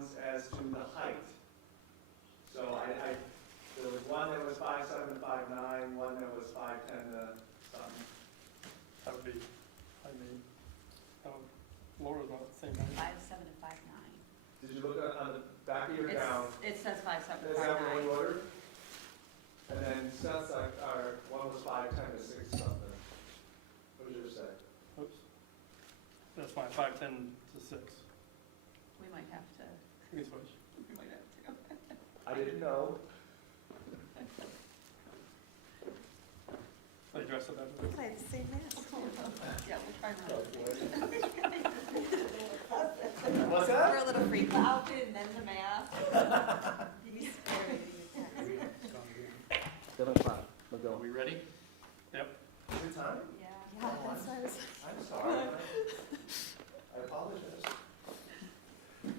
ones as to the height. So there was one that was 5'7" to 5'9", one that was 5'10" to something. That would be, Laura's not the same height. 5'7" to 5'9". Did you look on the back of your gown? It says 5'7" to Is that what we 5'9". ordered? And then Seth's one was 5'10" to 6 something. What did yours say? Oops. That's fine, 5'10" to 6. We might have to. You can switch. We might have to. I didn't know. They dress it up. I have the same mask. Yeah, we'll try to. What's that? We're a little freaky. The outfit and then the mask. You'd be scared. 7 o'clock. We'll Are go. we ready? Yep. Is it time? Yeah. Yeah, that's what I was. I'm sorry. I apologize.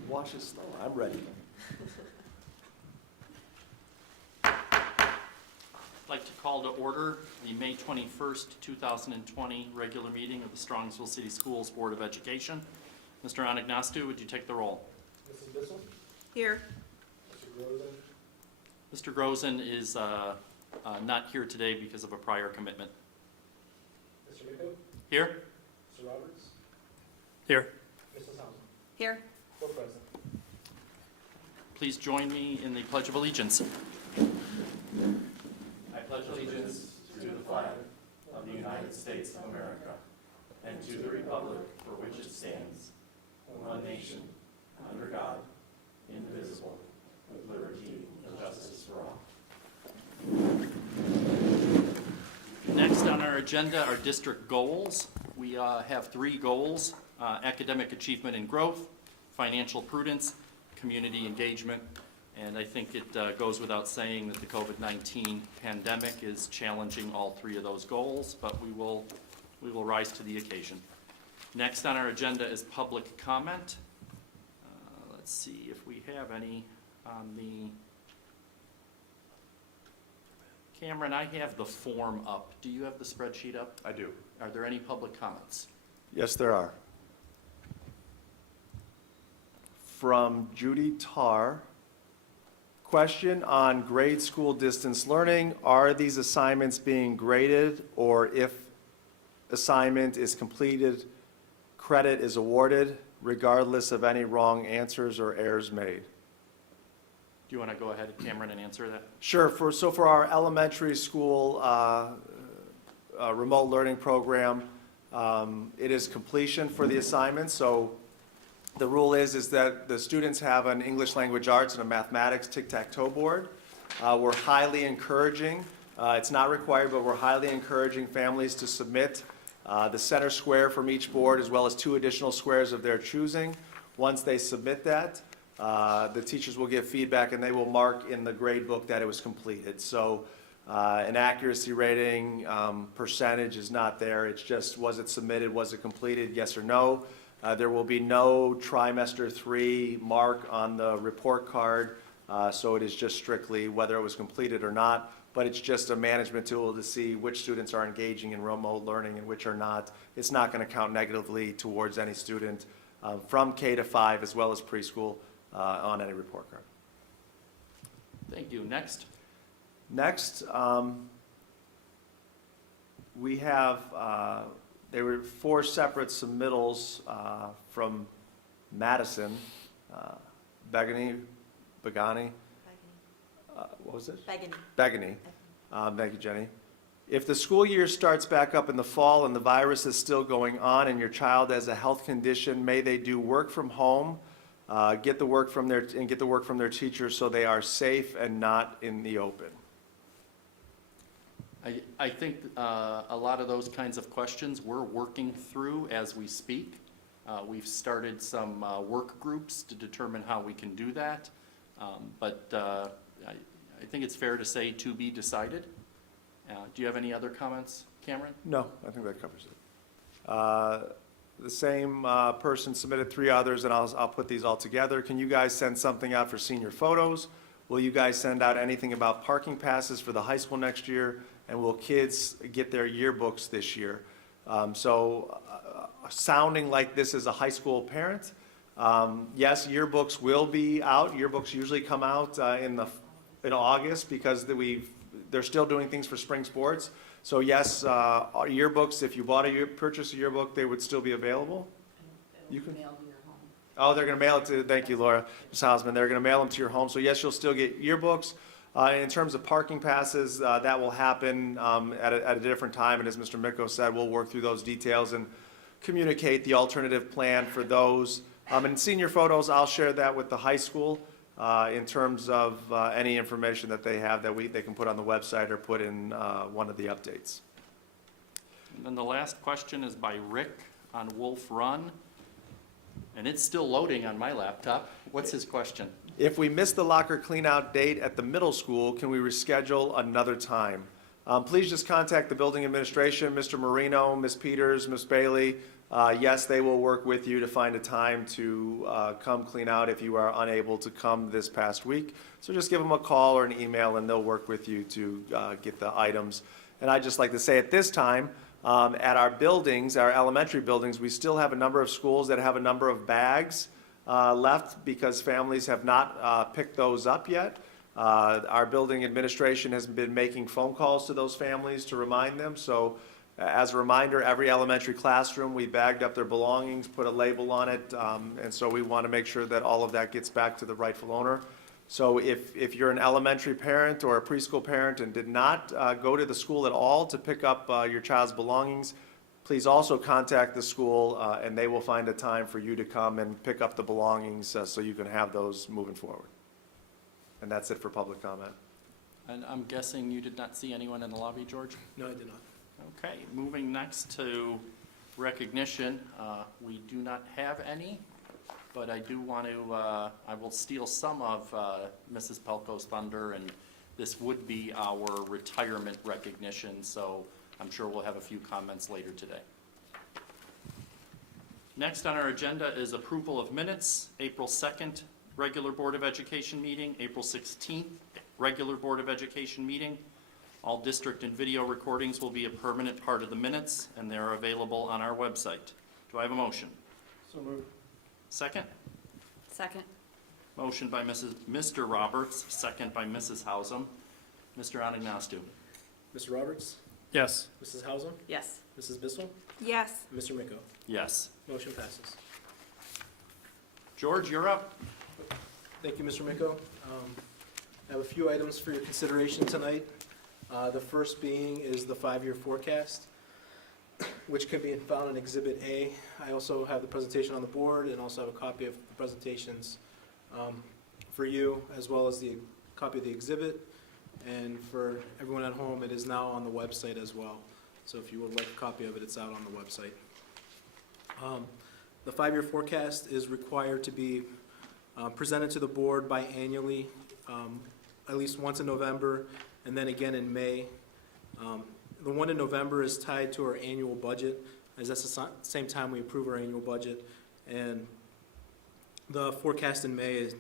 Watch it slow. I'm ready. I'd like to call to order the May 21st, 2020 regular meeting of the Strongvsville City Schools Board of Education. Mr. Anagnostou, would you take the roll? Mrs. Bissell? Here. Mr. Grozen? Mr. Grozen is not here today because of a prior commitment. Mr. Miko? Here? Mr. Roberts? Here. Mrs. Housen? Here. For present. Please join me in the Pledge of Allegiance. I pledge allegiance to the flag of the United States of America and to the republic for which it stands, one nation, under God, indivisible, with liberty and justice for all. Next on our agenda are district goals. We have 3 goals: academic achievement and growth, financial prudence, community engagement. And I think it goes without saying that the COVID-19 pandemic is challenging all 3 of those goals, but we will rise to the occasion. Next on our agenda is public comment. Let's see if we have any on the... Cameron, I have the form up. Do you have the spreadsheet up? I do. Are there any public comments? Yes, there are. From Judy Tarr. Question on grade school distance learning. Are these assignments being graded, or if assignment is completed, credit is awarded regardless of any wrong answers or errors made? Do you want to go ahead, Cameron, and answer that? Sure. For our elementary school remote learning program, it is completion for the assignment. So the rule is that the students have an English language arts and a mathematics tic-tac-toe board. We're highly encouraging, it's not required, but we're highly encouraging families to submit the center square from each board as well as 2 additional squares of their choosing. Once they submit that, the teachers will give feedback and they will mark in the grade book that it was completed. So an accuracy rating percentage is not there. It's just, was it submitted, was it completed, yes or no. There will be no trimester 3 mark on the report card, so it is just strictly whether it was completed or not, but it's just a management tool to see which students are engaging in remote learning and which are not. It's not going to count negatively towards any student from K to 5 as well as preschool on any report card. Thank you. Next. Next, we have there were 4 separate submittals from Madison, Begany, what was it? Begany. Thank you, Jenny. If the school year starts back up in the fall and the virus is still going on and your child has a health condition, may they do work from home, get the work from their teachers so they are safe and not in the open? I think a lot of those kinds of questions we're working through as we speak. We've started some work groups to determine how we can do that, but I think it's fair to say to be decided. Do you have any other comments, Cameron? No, I think that covers it. The same person submitted 3 others, and I'll put these all together. Can you guys send something out for senior photos? Will you guys send out anything about parking passes for the high school next year? And will kids get their yearbooks this year? Sounding like this is a high school parent, Yes, yearbooks will be out. Yearbooks usually come out in August because they're still doing things for spring sports. So yes, yearbooks, if you purchased a yearbook, they would still be available. You can mail to your home. Oh, they're going to mail it to, thank you, Laura, Ms. Hausman. They're going to mail them to your home. So yes, you'll still get yearbooks. In terms of parking passes, that will happen at a different time. And as Mr. Micko said, we'll work through those details and communicate the alternative plan for those. And senior photos, I'll share that with the high school in terms of any information that they have that they can put on the website or put in one of the updates. And then the last question is by Rick on Wolf Run. And it's still loading on my laptop. What's his question? If we miss the locker cleanout date at the middle school, can we reschedule another time? Please just contact the building administration, Mr. Marino, Ms. Peters, Ms. Bailey. Yes, they will work with you to find a time to come clean out if you are unable to come this past week. So just give them a call or an email and they'll work with you to get the items. And I'd just like to say at this time, at our buildings, our elementary buildings, we still have a number of schools that have a number of bags left because families have not picked those up yet. Our building administration has been making phone calls to those families to remind them. So as a reminder, every elementary classroom, we bagged up their belongings, put a label on it, and so we want to make sure that all of that gets back to the rightful owner. So if you're an elementary parent or a preschool parent and did not go to the school at all to pick up your child's belongings, please also contact the school and they will find a time for you to come and pick up the belongings so you can have those moving forward. And that's it for public comment. And I'm guessing you did not see anyone in the lobby, George? No, I did not. Okay, moving next to recognition. We do not have any, but I do want to, I will steal some of Mrs. Pelko's thunder, and this would be our retirement recognition, so I'm sure we'll have a few comments later today. Next on our agenda is approval of minutes, April 2nd, regular Board of Education meeting, April 16th, regular Board of Education meeting. All district and video recordings will be a permanent part of the minutes, and they're available on our website. Do I have a motion? So moved. Second? Second. Motion by Mr. Roberts, second by Mrs. Hausum. Mr. Anagnostou. Mr. Roberts? Yes. Mrs. Hausum? Yes. Mrs. Bissell? Yes. Mr. Micko? Yes. Motion passes. George, you're up. Thank you, Mr. Micko. I have a few items for your consideration tonight. The first being is the 5-year forecast, which can be found in Exhibit A. I also have the presentation on the board and also have a copy of the presentations for you, as well as the copy of the exhibit. And for everyone at home, it is now on the website as well. So if you would like a copy of it, it's out on the website. The 5-year forecast is required to be presented to the board biannually, at least once in November, and then again in May. The one in November is tied to our annual budget, as that's the same time we approve our annual budget. And the forecast in May is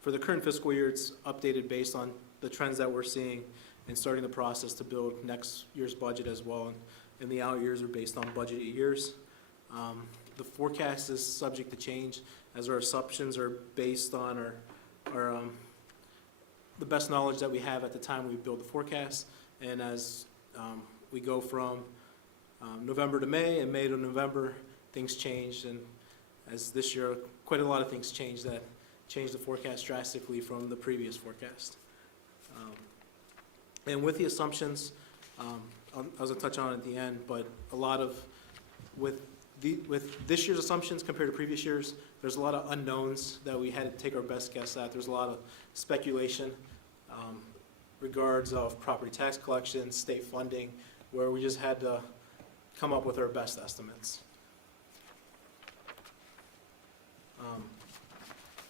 for the current fiscal year, it's updated based on the trends that we're seeing and starting the process to build next year's budget as well. And the out years are based on budget years. The forecast is subject to change as our assumptions are based on the best knowledge that we have at the time we build the forecast. And as we go from November to May and May to November, things change. And as this year, quite a lot of things changed that changed the forecast drastically from the previous forecast. And with the assumptions, I was going to touch on it at the end, but a lot of, with this year's assumptions compared to previous years, there's a lot of unknowns that we had to take our best guess at. There's a lot of speculation regards of property tax collection, state funding, where we just had to come up with our best estimates.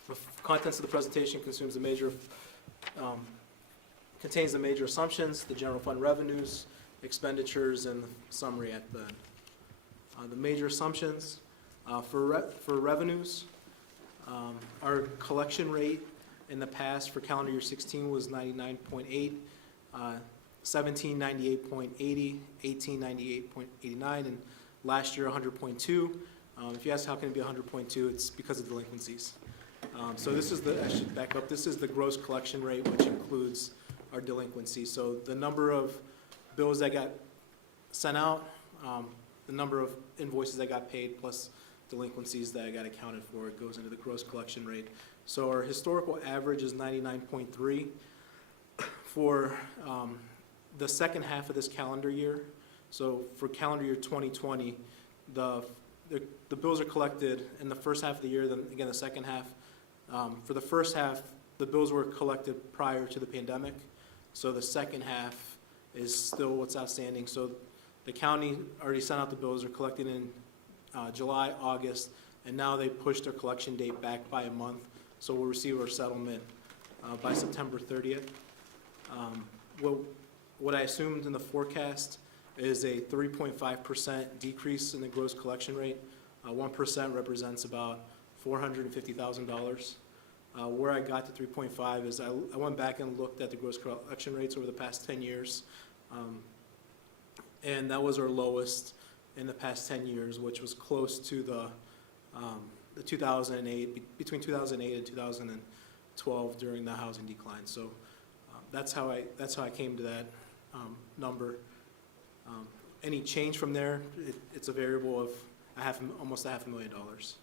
The contents of the presentation contains the major assumptions, the general fund revenues, expenditures, and the summary at the end. The major assumptions for revenues, our collection rate in the past for calendar year 16 was 99.8, 17 98.80, 18 98.89, and last year 100.2. If you ask how can it be 100.2, it's because of delinquencies. So this is I should back up, this is the gross collection rate, which includes our delinquency. So the number of bills that got sent out, the number of invoices that got paid, plus delinquencies that got accounted for, it goes into the gross collection rate. So our historical average is 99.3. For the second half of this calendar year, so for calendar year 2020, the bills are collected in the first half of the year, then again the second half. For the first half, the bills were collected prior to the pandemic, so the second half is still what's outstanding. So the county already sent out the bills, are collected in July, August, and now they pushed their collection date back by a month, so we'll receive our settlement by September 30th. What I assumed in the forecast is a 3.5% decrease in the gross collection rate. 1% represents about $450,000. Where I got to 3.5 is I went back and looked at the gross collection rates over the past 10 years. And that was our lowest in the past 10 years, which was close to the 2008, between 2008 and 2012 during the housing decline. So that's how I came to that number. Any change from there, it's a variable of almost $500,000.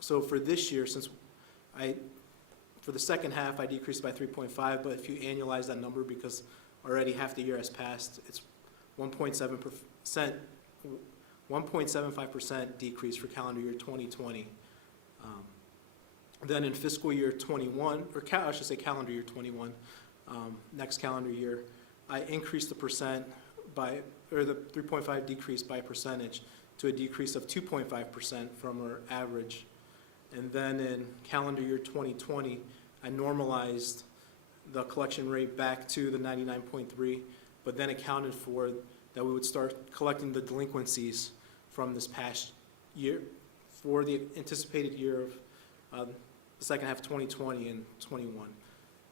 So for this year, for the second half, I decreased by 3.5, but if you annualize that number, because already half the year has passed, it's 1.75% decrease for calendar year 2020. Then in fiscal year 21, I should say calendar year 21, next calendar year, I increased the percent the 3.5 decrease by percentage to a decrease of 2.5% from our average. And then in calendar year 2020, I normalized the collection rate back to the 99.3, but then accounted for that we would start collecting the delinquencies from this past year for the anticipated year of the second half of 2020 and 21.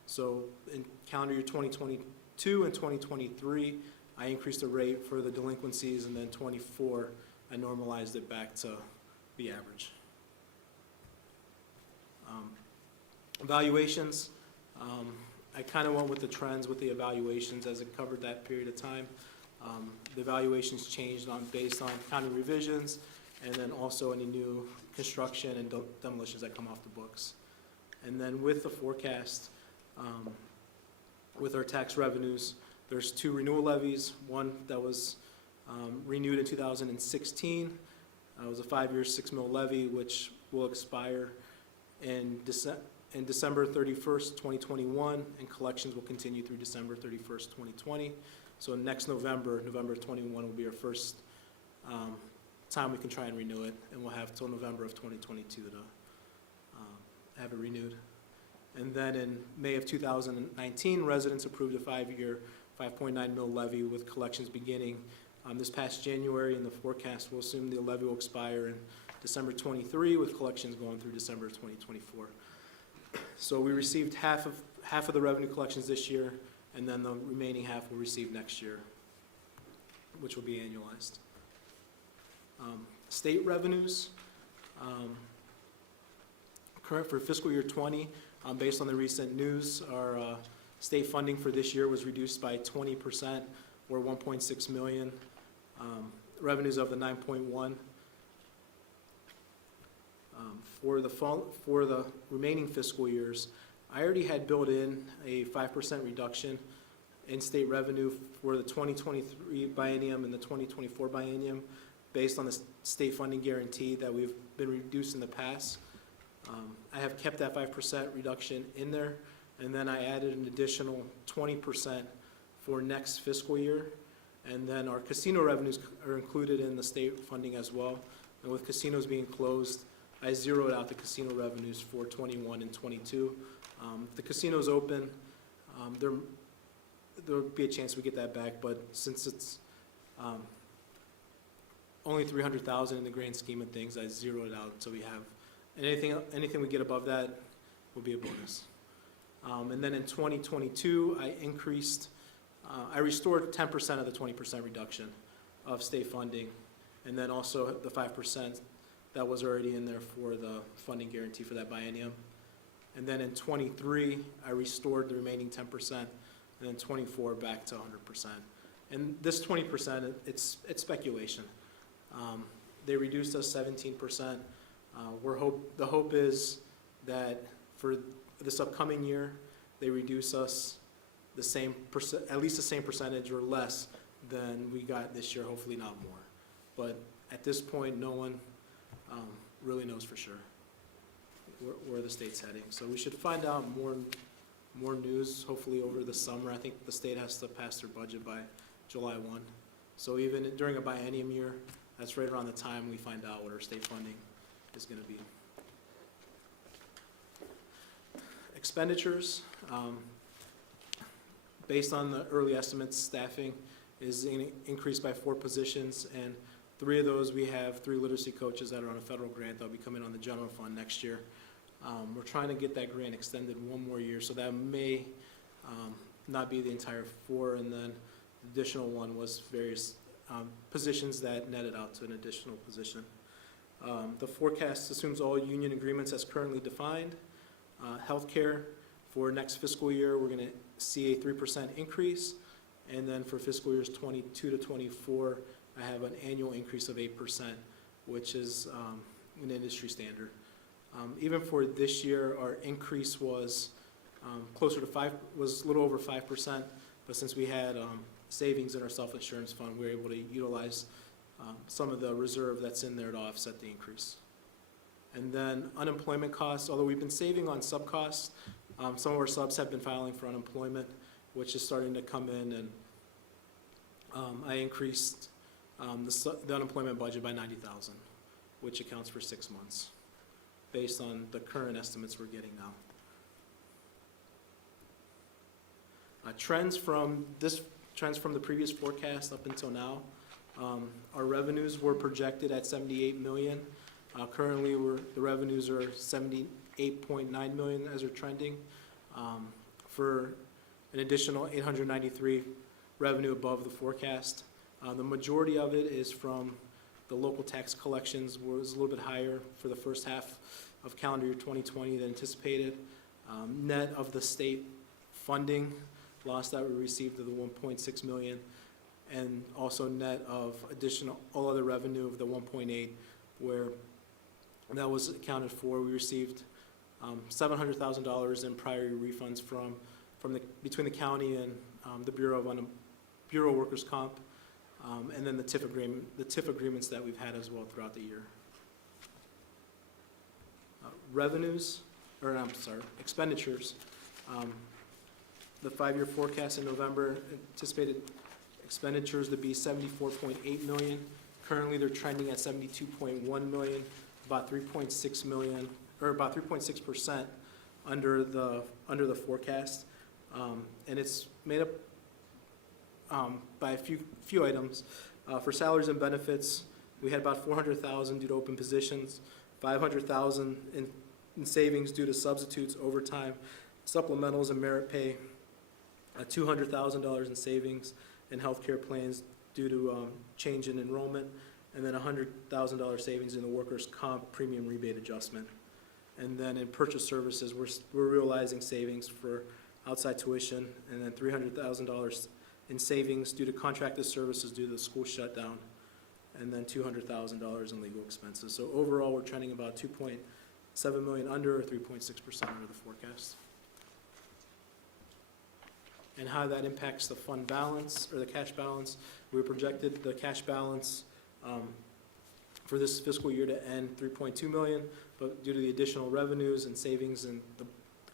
So in calendar year 2022 and 2023, I increased the rate for the delinquencies, and then 24, I normalized it back to the average. Evaluations, I kind of went with the trends with the evaluations as it covered that period of time. The evaluations changed based on county revisions, and then also any new construction and demolitions that come off the books. And then with the forecast, with our tax revenues, there's 2 renewal levies, one that was renewed in 2016. It was a 5-year, $6 million levy, which will expire in December 31st, 2021, and collections will continue through December 31st, 2020. So next November 21, will be our first time we can try and renew it, and we'll have till November of 2022 to have it renewed. And then in May of 2019, residents approved a 5-year, $5.9 million levy with collections beginning this past January, and the forecast will assume the levy will expire in December 23 with collections going through December 2024. So we received half of the revenue collections this year, and then the remaining half we'll receive next year, which will be annualized. State revenues, current for fiscal year 20, based on the recent news, our state funding for this year was reduced by 20%, or $1.6 million. Revenues of the 9.1. For the remaining fiscal years, I already had built in a 5% reduction in state revenue for the 2023 biennium and the 2024 biennium, based on the state funding guarantee that we've been reduced in the past. I have kept that 5% reduction in there, and then I added an additional 20% for next fiscal year. And then our casino revenues are included in the state funding as well. And with casinos being closed, I zeroed out the casino revenues for 21 and 22. If the casino's open, there'll be a chance we get that back, but since it's only $300,000 in the grand scheme of things, I zeroed it out, so we have, and anything we get above that will be a bonus. And then in 2022, I restored 10% of the 20% reduction of state funding. and then also the 5% that was already in there for the funding guarantee for that biennium. And then in '23, I restored the remaining 10%, and then '24 back to 100%. And this 20%, it's speculation. They reduced us 17%. The hope is that for this upcoming year, they reduce us the same at least the same percentage or less than we got this year, hopefully not more. But at this point, no one really knows for sure where the state's heading. So we should find out more news hopefully over the summer. I think the state has to pass their budget by July 1. So even during a biennium year, that's right around the time we find out what our state funding is going to be. Expenditures, based on the early estimates, staffing is increased by 4 positions, and 3 of those we have 3 literacy coaches that are on a federal grant that'll be coming on the general fund next year. We're trying to get that grant extended 1 more year, so that may not be the entire 4, and then the additional 1 was various positions that netted out to an additional position. The forecast assumes all union agreements as currently defined. Healthcare for next fiscal year, we're going to see a 3% increase, and then for fiscal years 22 to 24, I have an annual increase of 8%, which is an industry standard. Even for this year, our increase was was a little over 5%, but since we had savings in our self-insurance fund, we were able to utilize some of the reserve that's in there to offset the increase. And then unemployment costs, although we've been saving on sub costs, some of our subs have been filing for unemployment, which is starting to come in, and I increased the unemployment budget by $90,000, which accounts for 6 months, based on the current estimates we're getting now. Trends from the previous forecast up until now. Our revenues were projected at $78 million. Currently, the revenues are $78.9 million as they're trending, for an additional $893 revenue above the forecast. The majority of it is from the local tax collections, was a little bit higher for the first half of calendar year 2020 than anticipated. Net of the state funding loss that we received of the $1.6 million, and also net of additional all other revenue of the $1.8, where that was accounted for. We received $700,000 in prior year refunds between the county and the Bureau of Workers' Comp, and then the TIF agreements that we've had as well throughout the year. Expenditures. The 5-year forecast in November anticipated expenditures to be $74.8 million. Currently, they're trending at $72.1 million, about 3.6 million, or about 3.6% under the forecast, and it's made up by a few items. For salaries and benefits, we had about $400,000 due to open positions, $500,000 in savings due to substitutes, overtime, supplementals, and merit pay, $200,000 in savings in healthcare plans due to change in enrollment, and then $100,000 savings in the workers' comp premium rebate adjustment. And then in purchase services, we're realizing savings for outside tuition, and then $300,000 in savings due to contracted services due to the school shutdown, and then $200,000 in legal expenses. So overall, we're trending about $2.7 million under, or 3.6% under the forecast. And how that impacts the fund balance, or the cash balance. We projected the cash balance for this fiscal year to end $3.2 million, but due to the additional revenues and savings in the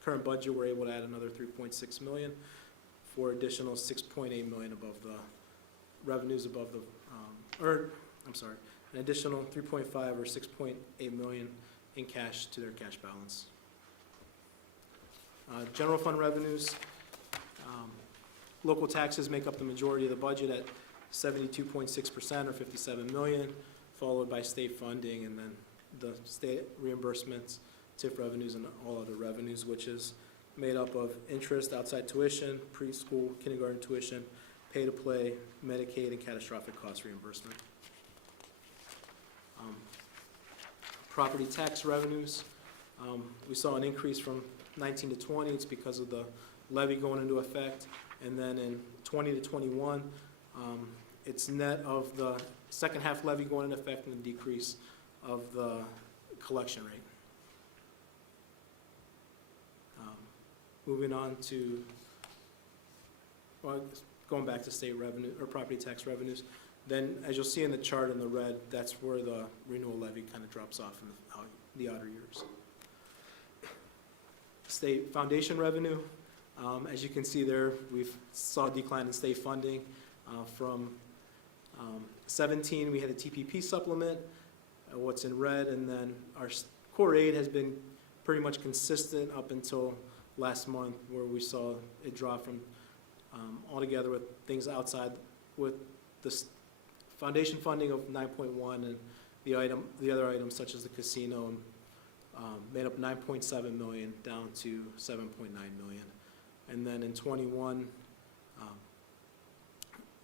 current budget, we're able to add another $3.6 million for additional $6.8 million above the revenues above the, an additional 3.5 or $6.8 million in cash to their cash balance. General fund revenues. Local taxes make up the majority of the budget at 72.6% or $57 million, followed by state funding, and then the state reimbursements, TIF revenues, and all other revenues, which is made up of interest, outside tuition, preschool, kindergarten tuition, pay to play, Medicaid, and catastrophic cost reimbursement. Property tax revenues, we saw an increase from 19 to 20. It's because of the levy going into effect. And then in 20 to 21, it's net of the second half levy going into effect and the decrease of the collection rate. Moving on to, well, going back to state revenue, or property tax revenues, then as you'll see in the chart in the red, that's where the renewal levy kind of drops off in the outer years. State foundation revenue, as you can see there, we've saw a decline in state funding. From 17, we had a TPP supplement, what's in red, and then our core aid has been pretty much consistent up until last month, where we saw it drop from altogether with things outside, with the foundation funding of 9.1 and the other items such as the casino made up 9.7 million down to 7.9 million. And then in 21,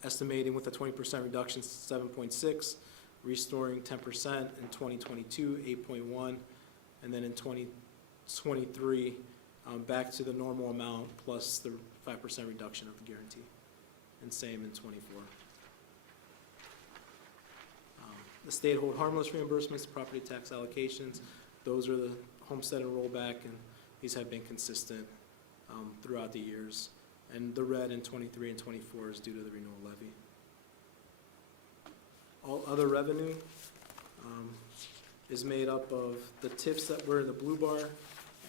estimating with a 20% reduction, 7.6, restoring 10% in 2022, 8.1, and then in 2023, back to the normal amount plus the 5% reduction of the guarantee, and same in 24. The state hold harmless reimbursements, property tax allocations, those are the homestead and rollback, and these have been consistent throughout the years. And the red in 23 and 24 is due to the renewal levy. All other revenue is made up of the TIFs that were in the blue bar,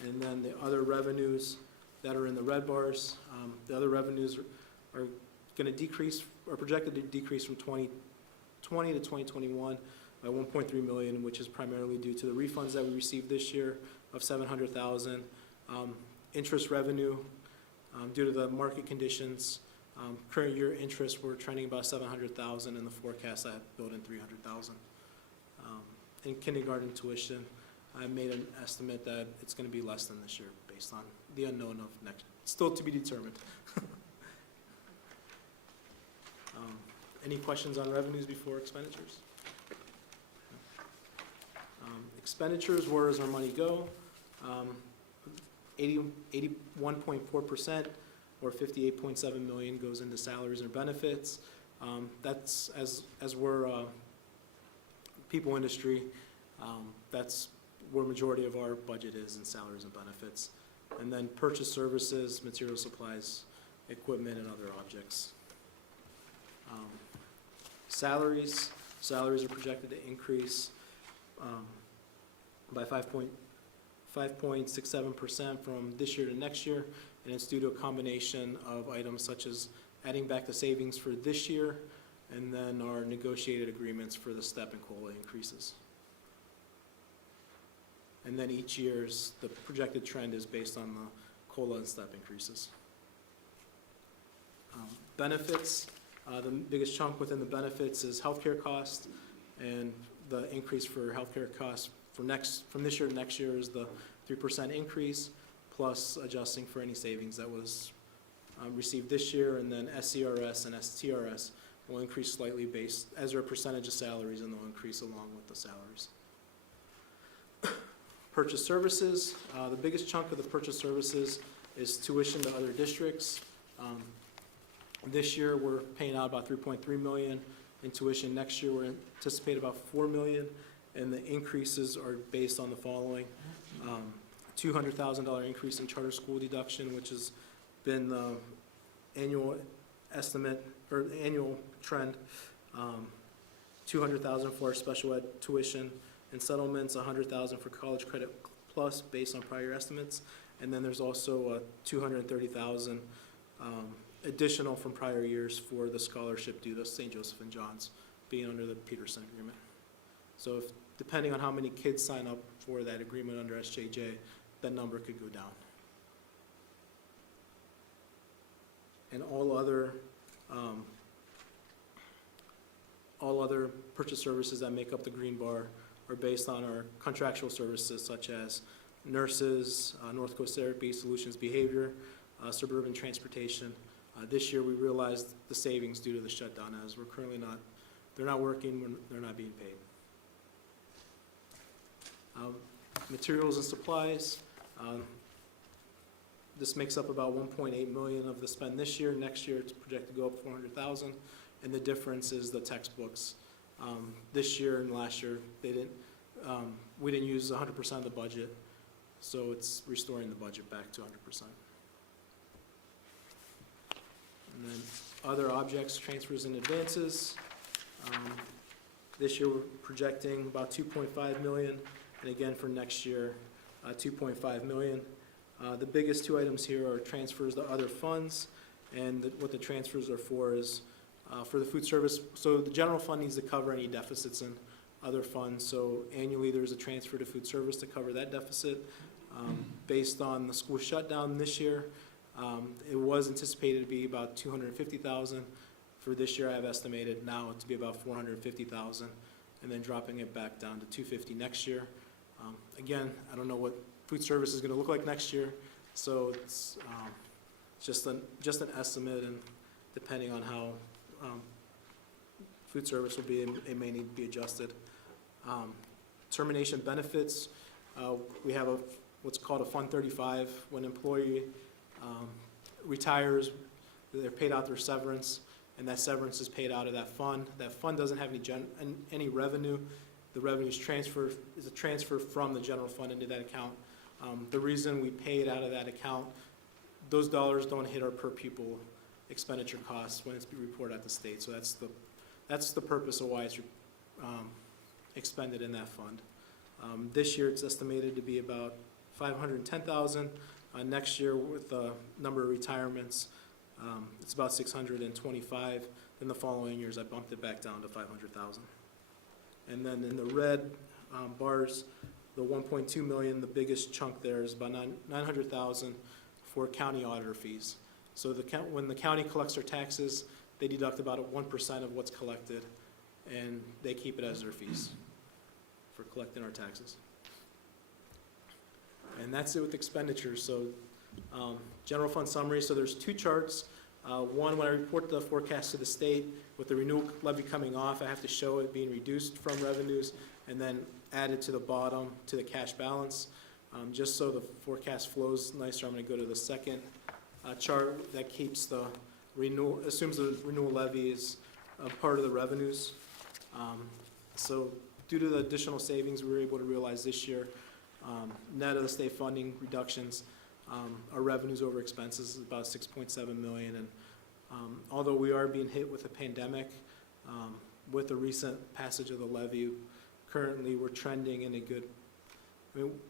and then the other revenues that are in the red bars. The other revenues are going to decrease, or projected to decrease from 2020 to 2021 by 1.3 million, which is primarily due to the refunds that we received this year of 700,000. Interest revenue, due to the market conditions, current year interest, we're trending about 700,000, and the forecast I have built in 300,000. In kindergarten tuition, I made an estimate that it's going to be less than this year based on the unknown of next, still to be determined. Any questions on revenues before expenditures? Expenditures, where does our money go? 81.4%, or 58.7 million, goes into salaries and benefits. That's, as we're people industry, that's where majority of our budget is in salaries and benefits. And then purchase services, material supplies, equipment, and other objects. Salaries are projected to increase by 5.67% from this year to next year, and it's due to a combination of items such as adding back the savings for this year, and then our negotiated agreements for the step and COLA increases. And then each year's, the projected trend is based on the COLA and step increases. Benefits, the biggest chunk within the benefits is healthcare costs, and the increase for healthcare costs from this year to next year is the 3% increase, plus adjusting for any savings that was received this year, and then SCRS and STRS will increase slightly based as their percentage of salaries, and they'll increase along with the salaries. Purchase services, the biggest chunk of the purchase services is tuition to other districts. This year we're paying out about 3.3 million in tuition. Next year we're anticipating about 4 million, and the increases are based on the following. $200,000 increase in charter school deduction, which has been the annual estimate, or the annual trend. $200,000 for our special ed tuition and settlements, $100,000 for college credit plus based on prior estimates, and then there's also $230,000 additional from prior years for the scholarship due to St. Joseph and John's being under the Peterson agreement. So depending on how many kids sign up for that agreement under SJJ, that number could go down. And all other purchase services that make up the green bar are based on our contractual services such as nurses, North Coast Therapy Solutions Behavior, suburban transportation. This year we realized the savings due to the shutdown, as we're currently they're not working, they're not being paid. Materials and supplies, this makes up about 1.8 million of the spend this year. Next year, it's projected to go up 400,000, and the difference is the textbooks. This year and last year, we didn't use 100% of the budget, so it's restoring the budget back to 100%. And then other objects, transfers and advances. This year, we're projecting about 2.5 million, and again for next year, 2.5 million. The biggest two items here are transfers to other funds, and what the transfers are for is for the food service. So the general fund needs to cover any deficits in other funds, so annually there's a transfer to food service to cover that deficit. Based on the school shutdown this year, it was anticipated to be about 250,000. For this year, I've estimated now to be about 450,000, and then dropping it back down to 250 next year. Again, I don't know what food service is going to look like next year, so it's just an estimate, and depending on how food service will be, it may need to be adjusted. Termination benefits, we have what's called a Fund 35. When an employee retires, they're paid out their severance, and that severance is paid out of that fund. That fund doesn't have any revenue. The revenue is a transfer from the general fund into that account. The reason we pay it out of that account, those dollars don't hit our per pupil expenditure costs when it's reported at the state. So that's the purpose of why it's expended in that fund. This year, it's estimated to be about 510,000. Next year, with the number of retirements, it's about 625. Then the following years, I bumped it back down to 500,000. And then in the red bars, the 1.2 million, the biggest chunk there is about 900,000 for county auditor fees. So when the county collects their taxes, they deduct about 1% of what's collected, and they keep it as their fees for collecting our taxes. And that's it with expenditures. So general fund summary, so there's two charts. One, when I report the forecast to the state, with the renewal levy coming off, I have to show it being reduced from revenues and then added to the bottom to the cash balance. Just so the forecast flows nicer, I'm going to go to the second chart that keeps the renewal, assumes the renewal levy is a part of the revenues. So due to the additional savings we were able to realize this year, net of the state funding reductions, our revenues over expenses is about 6.7 million. And although we are being hit with a pandemic, with the recent passage of the levy, currently we're trending in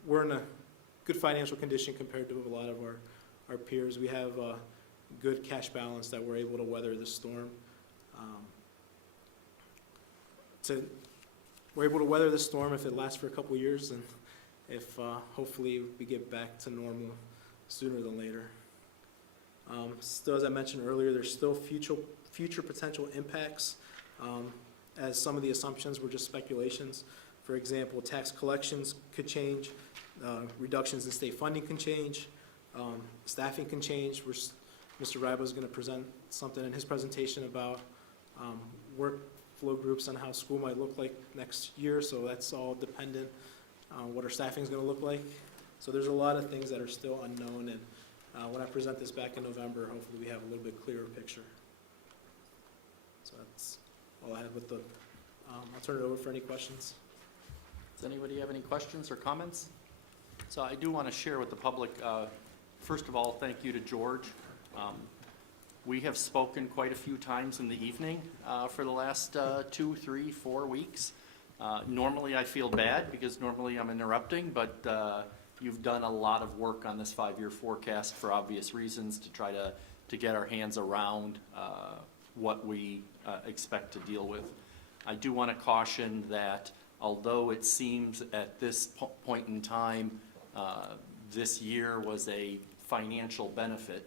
we're in a good financial condition compared to a lot of our peers. We have a good cash balance that we're able to weather the storm. We're able to weather the storm if it lasts for a couple of years, and if hopefully we get back to normal sooner than later. Still, as I mentioned earlier, there's still future potential impacts, as some of the assumptions were just speculations. For example, tax collections could change, reductions in state funding can change, staffing can change. Mr. Ryba is going to present something in his presentation about workflow groups and how school might look like next year, so that's all dependent on what our staffing is going to look like. So there's a lot of things that are still unknown, and when I present this back in November, hopefully we have a little bit clearer picture. So that's all I have with the, I'll turn it over for any questions. Does anybody have any questions or comments? So I do want to share with the public, first of all, thank you to George. We have spoken quite a few times in the evening for the last 2, 3, 4 weeks. Normally I feel bad because normally I'm interrupting, but you've done a lot of work on this 5-year forecast for obvious reasons to try to get our hands around what we expect to deal with. I do want to caution that although it seems at this point in time this year was a financial benefit,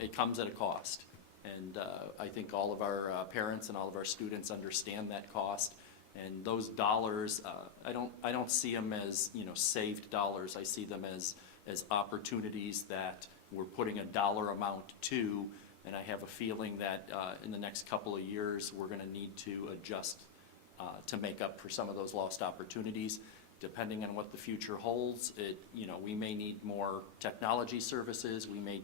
it comes at a cost. And I think all of our parents and all of our students understand that cost. And those dollars, I don't see them as, saved dollars. I see them as opportunities that we're putting a dollar amount to, and I have a feeling that in the next couple of years we're going to need to adjust to make up for some of those lost opportunities. Depending on what the future holds, we may need more technology services, we may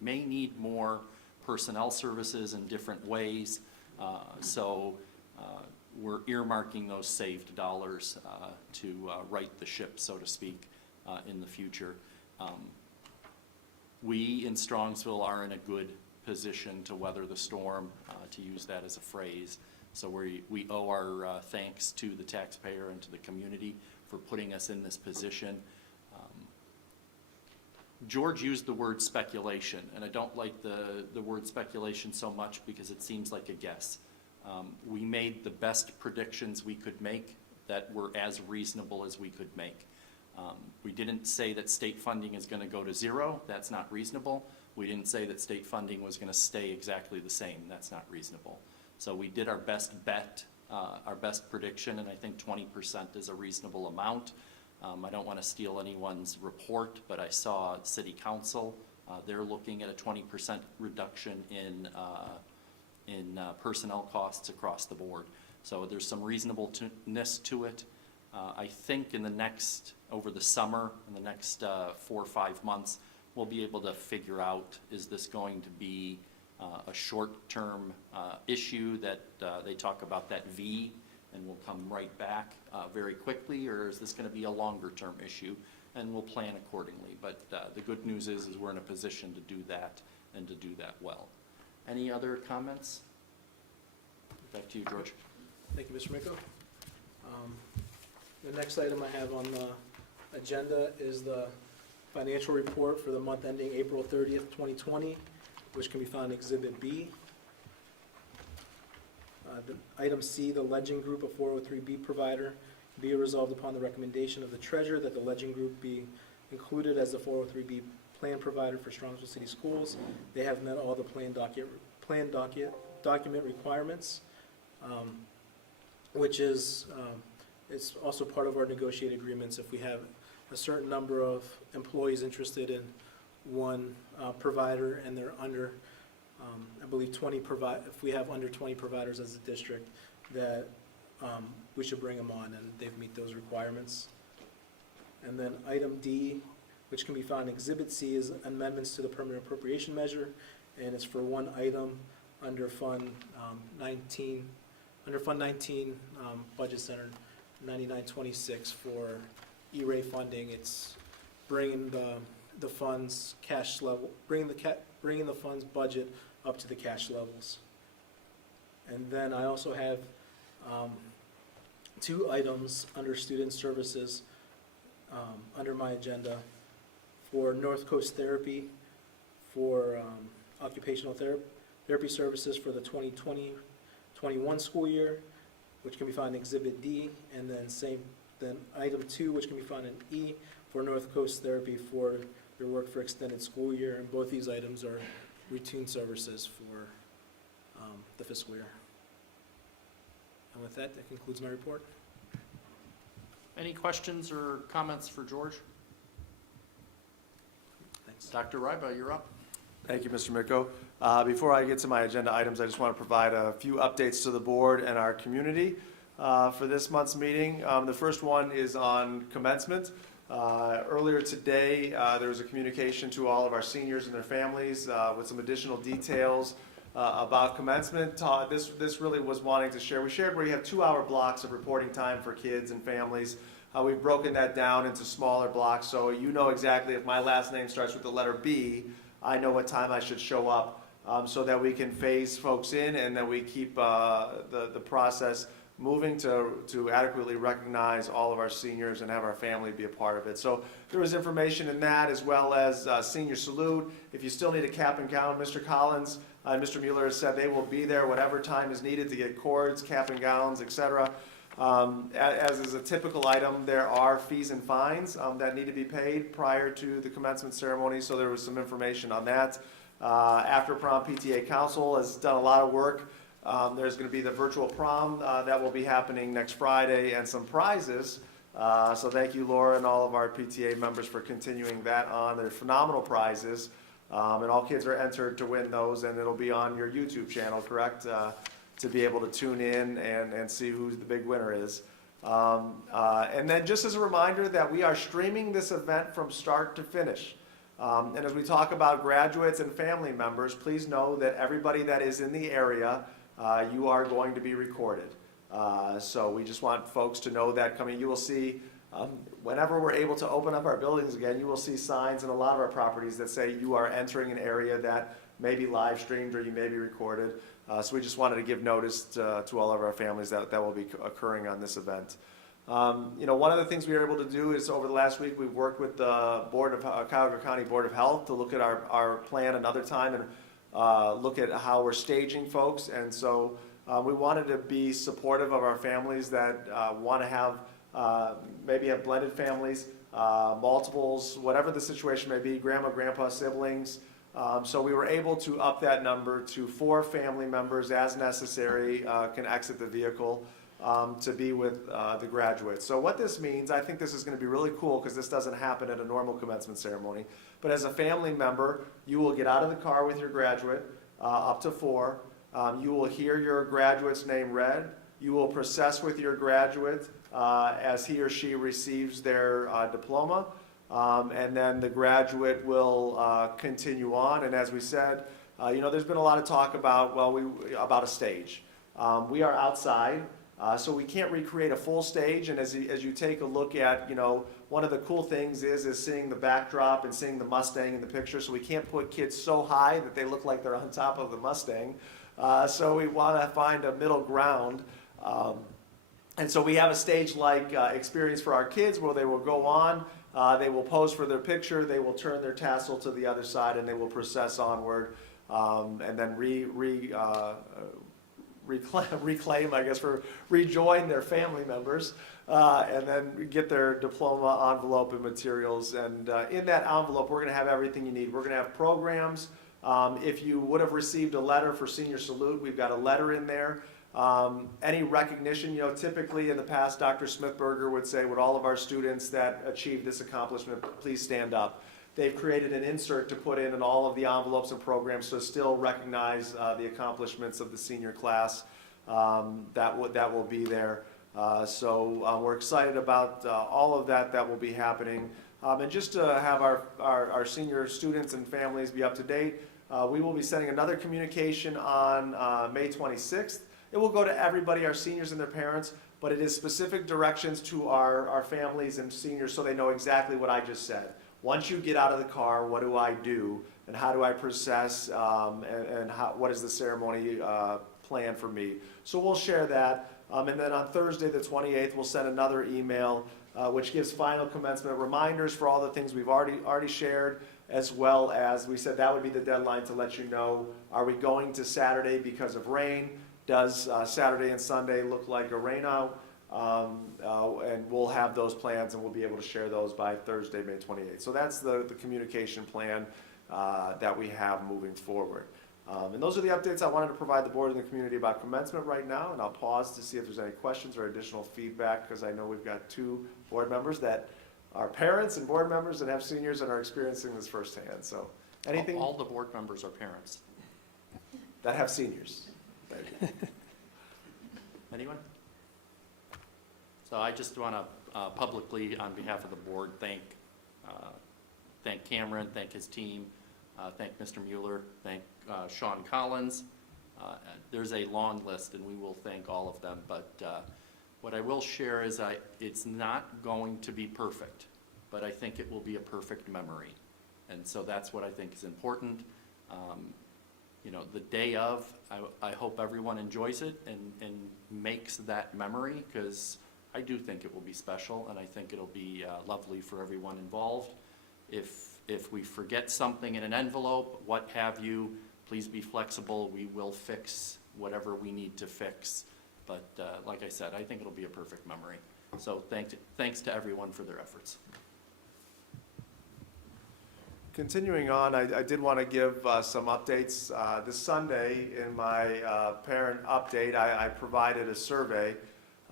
need more personnel services in different ways. So we're earmarking those saved dollars to right the ship, so to speak, in the future. We in Strongvsville are in a good position to weather the storm, to use that as a phrase. So we owe our thanks to the taxpayer and to the community for putting us in this position. George used the word speculation, and I don't like the word speculation so much because it seems like a guess. We made the best predictions we could make that were as reasonable as we could make. We didn't say that state funding is going to go to zero. That's not reasonable. We didn't say that state funding was going to stay exactly the same. That's not reasonable. So we did our best bet, our best prediction, and I think 20% is a reasonable amount. I don't want to steal anyone's report, but I saw City Council. They're looking at a 20% reduction in personnel costs across the board. So there's some reasonableness to it. I think over the summer, in the next 4 or 5 months, we'll be able to figure out, is this going to be a short-term issue that they talk about that V and will come right back very quickly, or is this going to be a longer-term issue? And we'll plan accordingly. But the good news is we're in a position to do that and to do that well. Any other comments? Back to you, George. Thank you, Mr. Miko. The next item I have on the agenda is the financial report for the month ending April 30th, 2020, which can be found in Exhibit B. Item C, the Legend Group, a 403B provider, be it resolved upon the recommendation of the treasurer that the Legend Group be included as the 403B plan provider for Strongvsville City Schools. They have met all the plan document requirements, which is it's also part of our negotiated agreements. If we have a certain number of employees interested in one provider and they're under, I believe, if we have under 20 providers as a district, that we should bring them on, and they've met those requirements. And then item D, which can be found in Exhibit C, is amendments to the permanent appropriation measure, and it's for one item under Fund 19, Budget Center 9926 for E-ray funding. It's bringing the funds cash level, bringing the funds budget up to the cash levels. And then I also have 2 items under student services under my agenda for North Coast Therapy, for occupational therapy services for the 2020-21 school year, which can be found in Exhibit D, and then item 2, which can be found in E, for North Coast Therapy for their work for extended school year, and both these items are routine services for the fiscal year. And with that, that concludes my report. Any questions or comments for George? Thanks. Dr. Ryba, you're up. Thank you, Mr. Miko. Before I get to my agenda items, I just want to provide a few updates to the board and our community for this month's meeting. The first one is on commencement. Earlier today, there was a communication to all of our seniors and their families with some additional details about commencement. This really was wanting to share. We shared where you have 2-hour blocks of reporting time for kids and families. We've broken that down into smaller blocks, so you know exactly if my last name starts with the letter B, I know what time I should show up, so that we can phase folks in and that we keep the process moving to adequately recognize all of our seniors and have our family be a part of it. So there was information in that, as well as senior salute. If you still need a cap and gown, Mr. Collins and Mr. Mueller has said they will be there whatever time is needed to get cords, cap and gowns, etc. As is a typical item, there are fees and fines that need to be paid prior to the commencement ceremony, so there was some information on that. After prom, PTA Council has done a lot of work. There's going to be the virtual prom that will be happening next Friday, and some prizes. So thank you, Laura, and all of our PTA members for continuing that on. They're phenomenal prizes, and all kids are entered to win those, and it'll be on your YouTube channel, correct? To be able to tune in and see who the big winner is. And then just as a reminder that we are streaming this event from start to finish. And as we talk about graduates and family members, please know that everybody that is in the area, you are going to be recorded. So we just want folks to know that coming. You will see, whenever we're able to open up our buildings again, you will see signs in a lot of our properties that say you are entering an area that may be live streamed or you may be recorded. So we just wanted to give notice to all of our families that will be occurring on this event. One of the things we were able to do is over the last week, we've worked with the Cuyahoga County Board of Health to look at our plan another time and look at how we're staging folks. And so we wanted to be supportive of our families that want to have, maybe have blended families, multiples, whatever the situation may be, grandma, grandpa, siblings. So we were able to up that number to 4 family members as necessary can exit the vehicle to be with the graduates. So what this means, I think this is going to be really cool because this doesn't happen at a normal commencement ceremony. But as a family member, you will get out of the car with your graduate, up to 4. You will hear your graduate's name read. You will process with your graduate as he or she receives their diploma. And then the graduate will continue on. And as we said, there's been a lot of talk about, about a stage. We are outside, so we can't recreate a full stage. And as you take a look at, one of the cool things is seeing the backdrop and seeing the Mustang in the picture. So we can't put kids so high that they look like they're on top of the Mustang. So we want to find a middle ground. And so we have a stage-like experience for our kids where they will go on. They will pose for their picture, they will turn their tassel to the other side, and they will process onward, and then reclaim, I guess, rejoin their family members, and then get their diploma envelope and materials. And in that envelope, we're going to have everything you need. We're going to have programs. If you would have received a letter for Senior Salute, we've got a letter in there. Any recognition, typically in the past, Dr. Smithberger would say, would all of our students that achieve this accomplishment please stand up? They've created an insert to put in all of the envelopes and programs to still recognize the accomplishments of the senior class that will be there. So we're excited about all of that will be happening. And just to have our senior students and families be up to date, we will be sending another communication on May 26th. It will go to everybody, our seniors and their parents, but it is specific directions to our families and seniors so they know exactly what I just said. Once you get out of the car, what do I do, and how do I process, and what is the ceremony plan for me? So we'll share that, and then on Thursday the 28th, we'll send another email which gives final commencement reminders for all the things we've already shared, as well as we said that would be the deadline to let you know, are we going to Saturday because of rain? Does Saturday and Sunday look like a rain out? And we'll have those plans and we'll be able to share those by Thursday, May 28th. So that's the communication plan that we have moving forward. And those are the updates I wanted to provide the board and the community about commencement right now. And I'll pause to see if there's any questions or additional feedback, because I know we've got 2 board members that are parents and board members and have seniors and are experiencing this firsthand. So anything? All the board members are parents. That have seniors. Anyone? So I just want to publicly, on behalf of the board, thank Cameron, thank his team, thank Mr. Mueller, thank Sean Collins. There's a long list, and we will thank all of them. But what I will share is it's not going to be perfect, but I think it will be a perfect memory. And so that's what I think is important. The day of, I hope everyone enjoys it and makes that memory, because I do think it will be special, and I think it'll be lovely for everyone involved. If we forget something in an envelope, what have you, please be flexible. We will fix whatever we need to fix. But like I said, I think it'll be a perfect memory. So thanks to everyone for their efforts. Continuing on, I did want to give some updates. This Sunday in my parent update, I provided a survey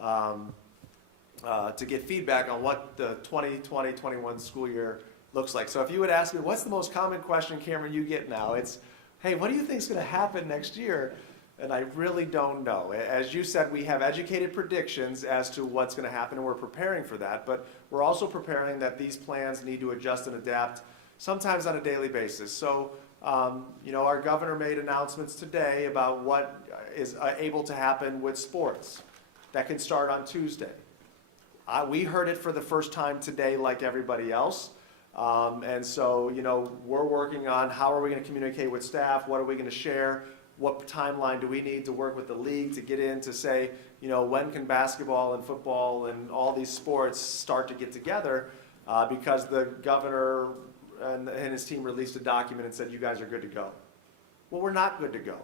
to get feedback on what the 2020-21 school year looks like. So if you would ask me, what's the most common question, Cameron, you get now? It's, hey, what do you think is going to happen next year? and I really don't know. As you said, we have educated predictions as to what's going to happen, and we're preparing for that, but we're also preparing that these plans need to adjust and adapt sometimes on a daily basis. So, our governor made announcements today about what is able to happen with sports. That can start on Tuesday. We heard it for the first time today like everybody else. And so, we're working on how are we going to communicate with staff, what are we going to share, what timeline do we need to work with the league to get in to say, when can basketball and football and all these sports start to get together, because the governor and his team released a document and said, you guys are good to go. Well, we're not good to go.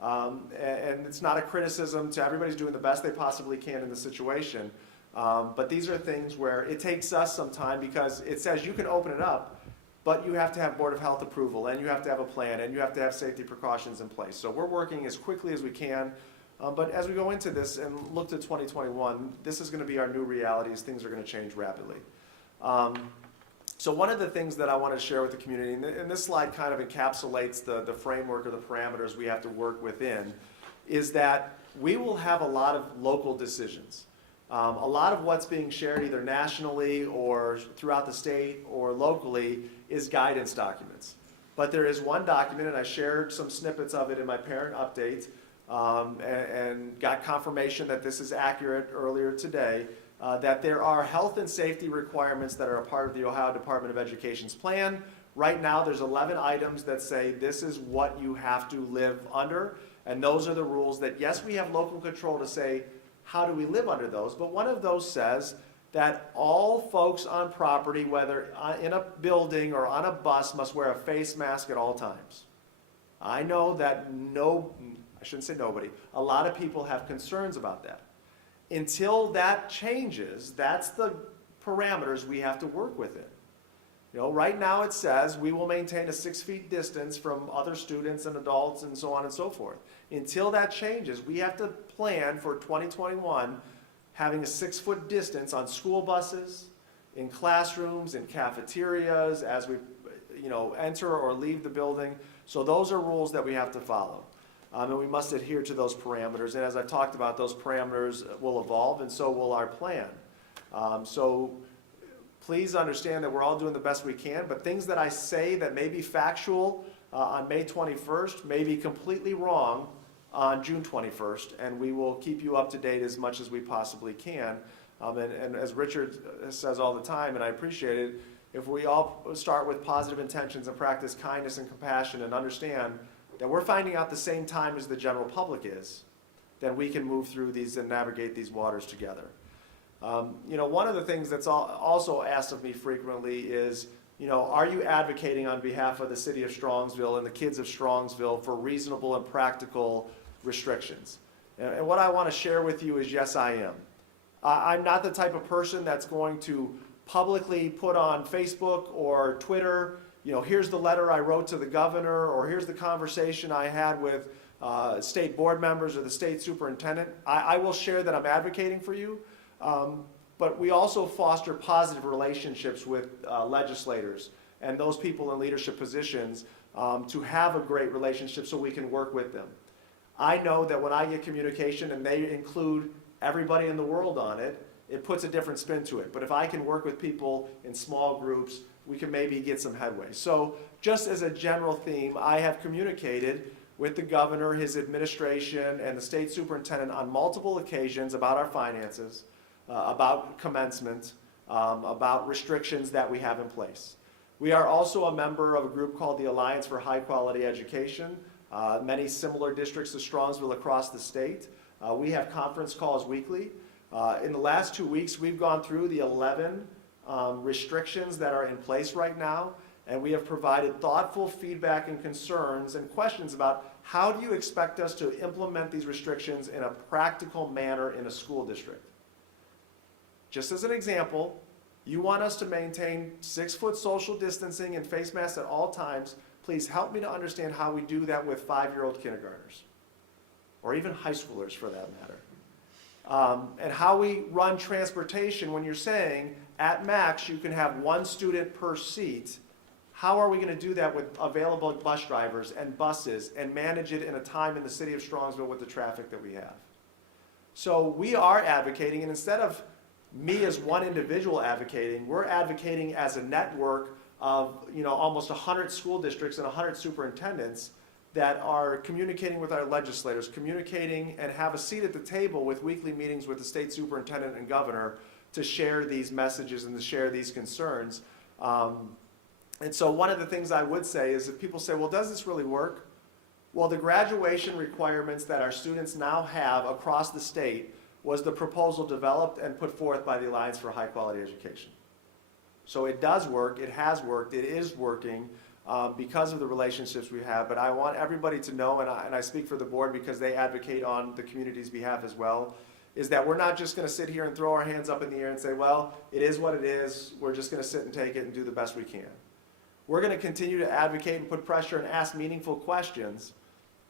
And it's not a criticism to everybody's doing the best they possibly can in the situation. But these are things where it takes us some time because it says you can open it up, but you have to have Board of Health approval, and you have to have a plan, and you have to have safety precautions in place. So we're working as quickly as we can. But as we go into this and look to 2021, this is going to be our new reality as things are going to change rapidly. So one of the things that I want to share with the community, and this slide kind of encapsulates the framework or the parameters we have to work within, is that we will have a lot of local decisions. A lot of what's being shared either nationally or throughout the state or locally is guidance documents. But there is one document, and I shared some snippets of it in my parent update, and got confirmation that this is accurate earlier today, that there are health and safety requirements that are a part of the Ohio Department of Education's plan. Right now, there's 11 items that say this is what you have to live under, and those are the rules that, yes, we have local control to say, how do we live under those? But one of those says that all folks on property, whether in a building or on a bus, must wear a face mask at all times. I know that I shouldn't say nobody, a lot of people have concerns about that. Until that changes, that's the parameters we have to work within. Right now it says we will maintain a 6 feet distance from other students and adults and so on and so forth. Until that changes, we have to plan for 2021 having a 6 foot distance on school buses, in classrooms, in cafeterias, as we enter or leave the building. So those are rules that we have to follow. And we must adhere to those parameters. And as I've talked about, those parameters will evolve, and so will our plan. So please understand that we're all doing the best we can, but things that I say that may be factual on May 21st may be completely wrong on June 21st, and we will keep you up to date as much as we possibly can. And as Richard says all the time, and I appreciate it, if we all start with positive intentions and practice kindness and compassion and understand that we're finding out the same time as the general public is, then we can move through these and navigate these waters together. One of the things that's also asked of me frequently is, are you advocating on behalf of the city of Strongvsville and the kids of Strongvsville for reasonable and practical restrictions? And what I want to share with you is, yes, I am. I'm not the type of person that's going to publicly put on Facebook or Twitter, here's the letter I wrote to the governor, or here's the conversation I had with state board members or the state superintendent. I will share that I'm advocating for you, but we also foster positive relationships with legislators and those people in leadership positions to have a great relationship so we can work with them. I know that when I get communication and they include everybody in the world on it, it puts a different spin to it. But if I can work with people in small groups, we can maybe get some headway. So just as a general theme, I have communicated with the governor, his administration, and the state superintendent on multiple occasions about our finances, about commencement, about restrictions that we have in place. We are also a member of a group called the Alliance for High Quality Education, many similar districts to Strongvsville across the state. We have conference calls weekly. In the last 2 weeks, we've gone through the 11 restrictions that are in place right now, and we have provided thoughtful feedback and concerns and questions about how do you expect us to implement these restrictions in a practical manner in a school district. Just as an example, you want us to maintain 6 foot social distancing and face masks at all times. Please help me to understand how we do that with 5-year-old kindergartners, or even high schoolers for that matter. And how we run transportation when you're saying at max you can have 1 student per seat. how are we going to do that with available bus drivers and buses and manage it in a time in the city of Strongvsville with the traffic that we have? So we are advocating, and instead of me as one individual advocating, we're advocating as a network of, almost 100 school districts and 100 superintendents that are communicating with our legislators, communicating and have a seat at the table with weekly meetings with the state superintendent and governor to share these messages and to share these concerns. And so one of the things I would say is if people say, well, does this really work? Well, the graduation requirements that our students now have across the state was the proposal developed and put forth by the Alliance for High Quality Education. So it does work, it has worked, it is working because of the relationships we have. But I want everybody to know, and I speak for the board because they advocate on the community's behalf as well, is that we're not just going to sit here and throw our hands up in the air and say, well, it is what it is, we're just going to sit and take it and do the best we can. We're going to continue to advocate and put pressure and ask meaningful questions.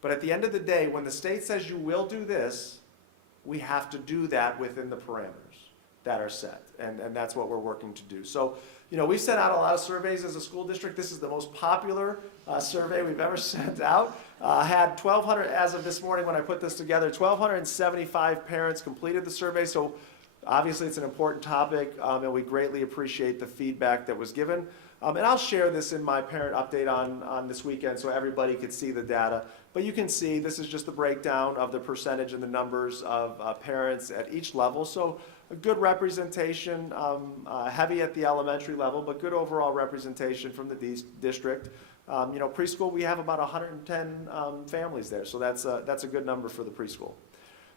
But at the end of the day, when the state says you will do this, we have to do that within the parameters that are set. And that's what we're working to do. So, we've sent out a lot of surveys as a school district. This is the most popular survey we've ever sent out. Had 1,200, as of this morning when I put this together, 1,275 parents completed the survey. So obviously it's an important topic, and we greatly appreciate the feedback that was given. And I'll share this in my parent update on this weekend so everybody could see the data. But you can see this is just the breakdown of the percentage and the numbers of parents at each level. So a good representation, heavy at the elementary level, but good overall representation from the district. Preschool, we have about 110 families there, so that's a good number for the preschool.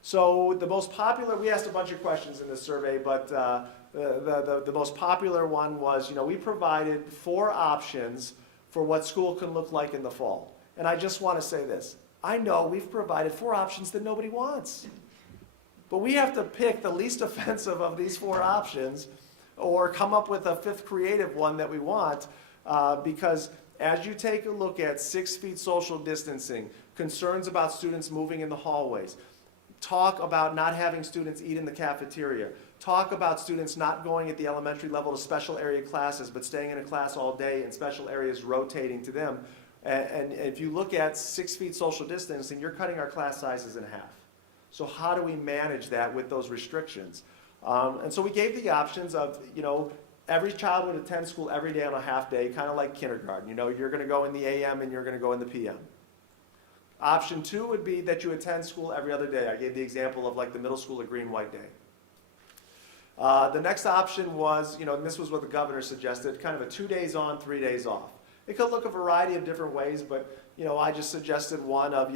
So the most popular, we asked a bunch of questions in this survey, but the most popular one was, we provided 4 options for what school can look like in the fall. And I just want to say this. I know we've provided 4 options that nobody wants. But we have to pick the least offensive of these 4 options or come up with a 5th creative one that we want because as you take a look at 6 feet social distancing, concerns about students moving in the hallways, talk about not having students eat in the cafeteria, talk about students not going at the elementary level to special area classes but staying in a class all day and special areas rotating to them. And if you look at 6 feet social distancing, you're cutting our class sizes in half. So how do we manage that with those restrictions? And so we gave the options of, every child would attend school every day on a half day, kind of like kindergarten. You're going to go in the AM and you're going to go in the PM. Option 2 would be that you attend school every other day. I gave the example of like the middle school of Green White Day. The next option was, and this was what the governor suggested, kind of a 2 days on, 3 days off. It could look a variety of different ways, but I just suggested one of,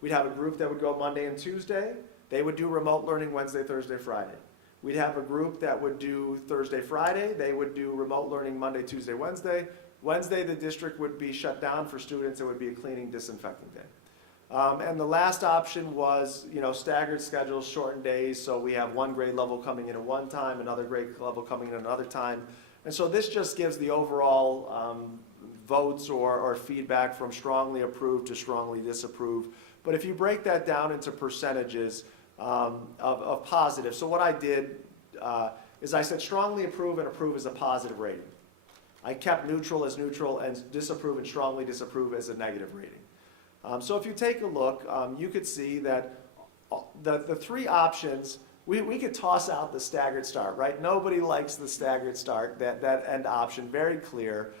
we'd have a group that would go Monday and Tuesday. They would do remote learning Wednesday, Thursday, Friday. We'd have a group that would do Thursday, Friday. They would do remote learning Monday, Tuesday, Wednesday. Wednesday, the district would be shut down for students. It would be a cleaning, disinfecting day. And the last option was, staggered schedules, shortened days. So we have one grade level coming in at one time, another grade level coming in at another time. And so this just gives the overall votes or feedback from strongly approve to strongly disapprove. But if you break that down into percentages of positive, so what I did is I said strongly approve and approve as a positive rating. I kept neutral as neutral and disapprove and strongly disapprove as a negative rating. So if you take a look, you could see that the 3 options, we could toss out the staggered start, right? Nobody likes the staggered start, that end option, very clear.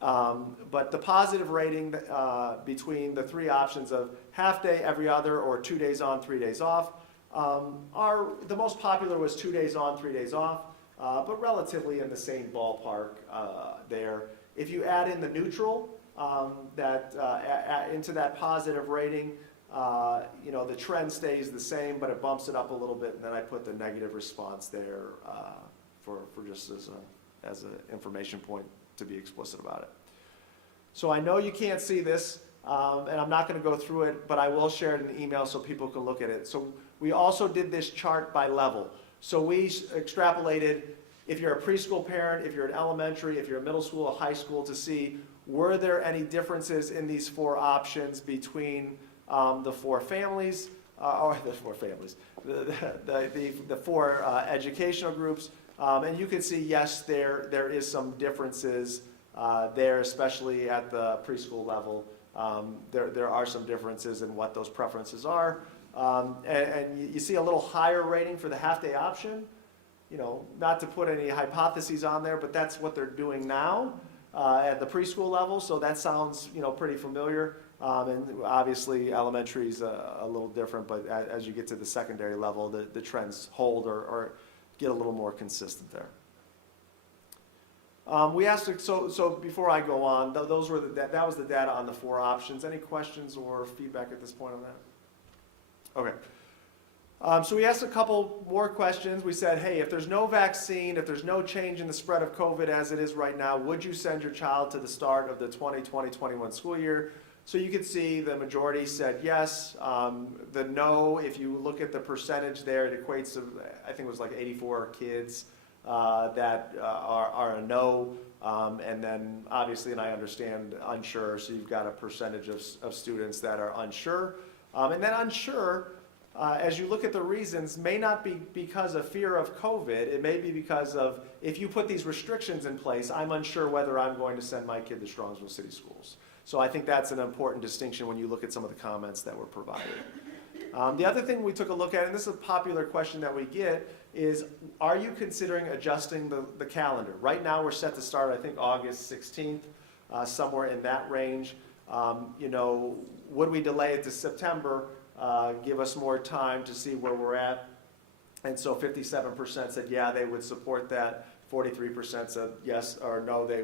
But the positive rating between the 3 options of half day, every other, or 2 days on, 3 days off, the most popular was 2 days on, 3 days off, but relatively in the same ballpark there. If you add in the neutral into that positive rating, the trend stays the same, but it bumps it up a little bit, and then I put the negative response there for just as an information point to be explicit about it. So I know you can't see this, and I'm not going to go through it, but I will share it in the email so people can look at it. So we also did this chart by level. So we extrapolated if you're a preschool parent, if you're an elementary, if you're a middle school, a high school, to see were there any differences in these 4 options between the 4 families, or the 4 families, the 4 educational groups. And you can see, yes, there is some differences there, especially at the preschool level. There are some differences in what those preferences are. And you see a little higher rating for the half-day option. You know, not to put any hypotheses on there, but that's what they're doing now at the preschool level, so that sounds, you know, pretty familiar. And obviously, elementary is a little different, but as you get to the secondary level, the trends hold or get a little more consistent there. We asked, so before I go on, those were that was the data on the 4 options. Any questions or feedback at this point on that? Okay. So we asked a couple more questions. We said, hey, if there's no vaccine, if there's no change in the spread of COVID as it is right now, would you send your child to the start of the 2020-21 school year? So you can see the majority said yes. The no, if you look at the percentage there, it equates to, I think it was like 84 kids that are a no. And then obviously, and I understand, unsure, so you've got a percentage of students that are unsure. And then unsure, as you look at the reasons, may not be because of fear of COVID. It may be because of, if you put these restrictions in place, I'm unsure whether I'm going to send my kid to Strongvsville City Schools. So I think that's an important distinction when you look at some of the comments that were provided. The other thing we took a look at, and this is a popular question that we get, is are you considering adjusting the calendar? Right now we're set to start, I think, August 16th, somewhere in that range. You know, would we delay it to September, give us more time to see where we're at? And so 57% said yeah, they would support that. 43% said yes or no, they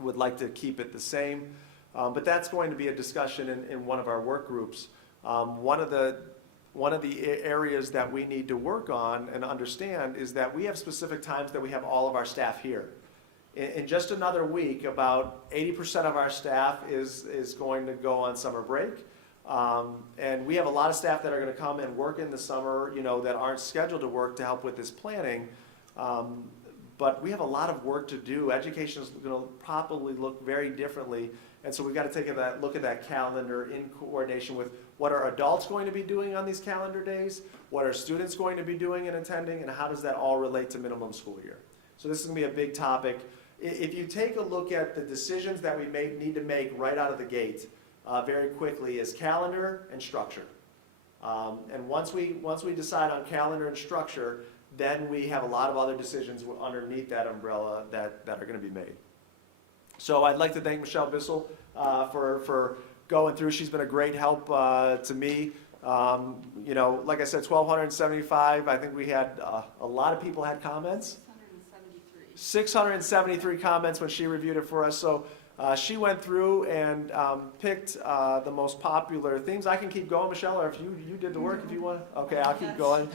would like to keep it the same. But that's going to be a discussion in one of our work groups. One of the areas that we need to work on and understand is that we have specific times that we have all of our staff here. In just another week, about 80% of our staff is going to go on summer break. And we have a lot of staff that are going to come and work in the summer, you know, that aren't scheduled to work to help with this planning. But we have a lot of work to do. Education is going to probably look very differently. And so we've got to take a look at that calendar in coordination with what are adults going to be doing on these calendar days, what are students going to be doing and attending, and how does that all relate to minimum school year. So this is going to be a big topic. If you take a look at the decisions that we need to make right out of the gate very quickly is calendar and structure. And once we decide on calendar and structure, then we have a lot of other decisions underneath that umbrella that are going to be made. So I'd like to thank Michelle Bissell for going through. She's been a great help to me. You know, like I said, 1,275. I think we had a lot of people had comments. 673 comments when she reviewed it for us. So she went through and picked the most popular themes. I can keep going, Michelle, or if you did the work, if you want. Okay, I'll keep going.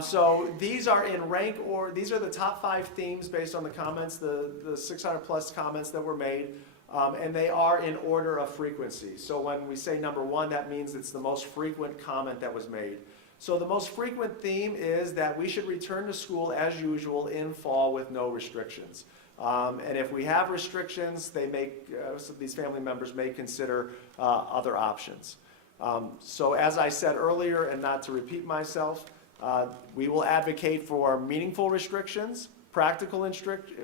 So these are in rank, or these are the top 5 themes based on the comments, the 600 plus comments that were made, and they are in order of frequency. So when we say number 1, that means it's the most frequent comment that was made. So the most frequent theme is that we should return to school as usual in fall with no restrictions. And if we have restrictions, these family members may consider other options. So as I said earlier, and not to repeat myself, we will advocate for meaningful restrictions, practical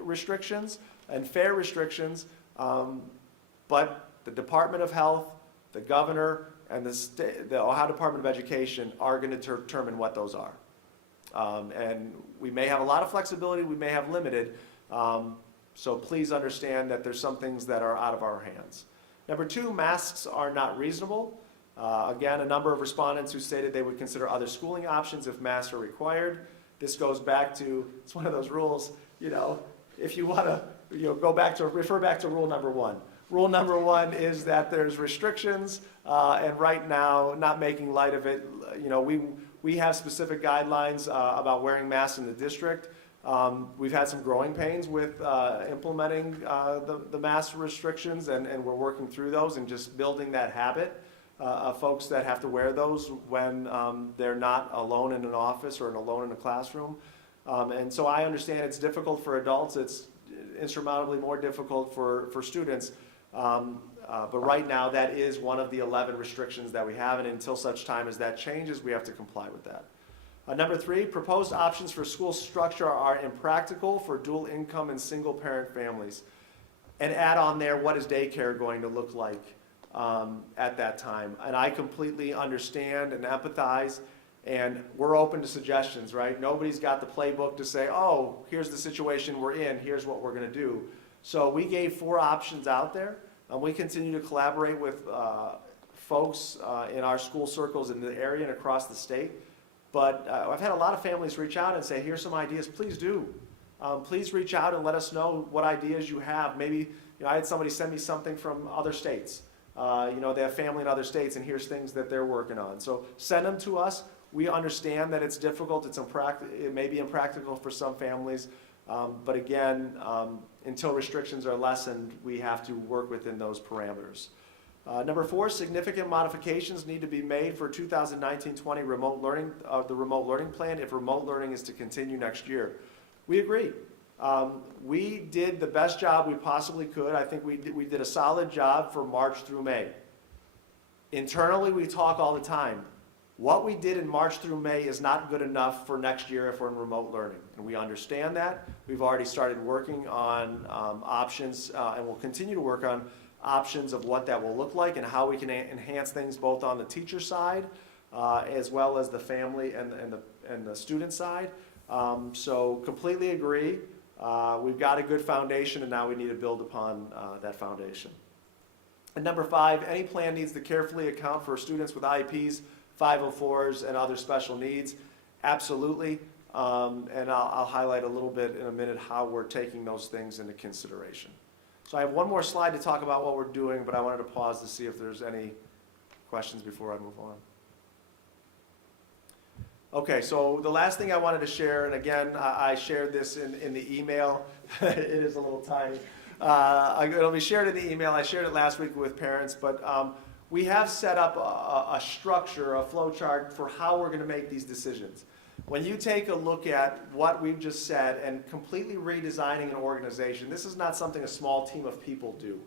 restrictions, and fair restrictions, but the Department of Health, the governor, and the Ohio Department of Education are going to determine what those are. And we may have a lot of flexibility, we may have limited, so please understand that there's some things that are out of our hands. Number 2, masks are not reasonable. Again, a number of respondents who stated they would consider other schooling options if masks are required. This goes back to, it's one of those rules, you know, if you want to, you know, refer back to rule number 1. Rule number 1 is that there's restrictions, and right now, not making light of it, you know, we have specific guidelines about wearing masks in the district. We've had some growing pains with implementing the mask restrictions, and we're working through those and just building that habit of folks that have to wear those when they're not alone in an office or alone in a classroom. And so I understand it's difficult for adults, it's insurmountably more difficult for students. But right now, that is one of the 11 restrictions that we have, and until such time as that changes, we have to comply with that. Number 3, proposed options for school structure are impractical for dual income and single parent families. and add on there, what is daycare going to look like at that time? And I completely understand and empathize, and we're open to suggestions, right? Nobody's got the playbook to say, oh, here's the situation we're in, here's what we're gonna do. So we gave 4 options out there, and we continue to collaborate with folks in our school circles in the area and across the state. But I've had a lot of families reach out and say, here's some ideas, please do. Please reach out and let us know what ideas you have. Maybe, I had somebody send me something from other states. They have family in other states, and here's things that they're working on. So send them to us. We understand that it's difficult, it may be impractical for some families, but again, until restrictions are lessened, we have to work within those parameters. Number 4, significant modifications need to be made for 2019-20 remote learning, the remote learning plan if remote learning is to continue next year. We agree. We did the best job we possibly could. I think we did a solid job for March through May. Internally, we talk all the time. What we did in March through May is not good enough for next year if we're in remote learning. And we understand that. We've already started working on options and we'll continue to work on options of what that will look like and how we can enhance things both on the teacher side as well as the family and the student side. So completely agree. We've got a good foundation and now we need to build upon that foundation. And number 5, any plan needs to carefully account for students with IEPs, 504s, and other special needs. Absolutely. And I'll highlight a little bit in a minute how we're taking those things into consideration. So I have one more slide to talk about what we're doing, but I wanted to pause to see if there's any questions before I move on. Okay, so the last thing I wanted to share, and again, I shared this in the email. It is a little tiny. It'll be shared in the email. I shared it last week with parents, but we have set up a structure, a flow chart for how we're going to make these decisions. When you take a look at what we've just said and completely redesigning an organization, this is not something a small team of people do.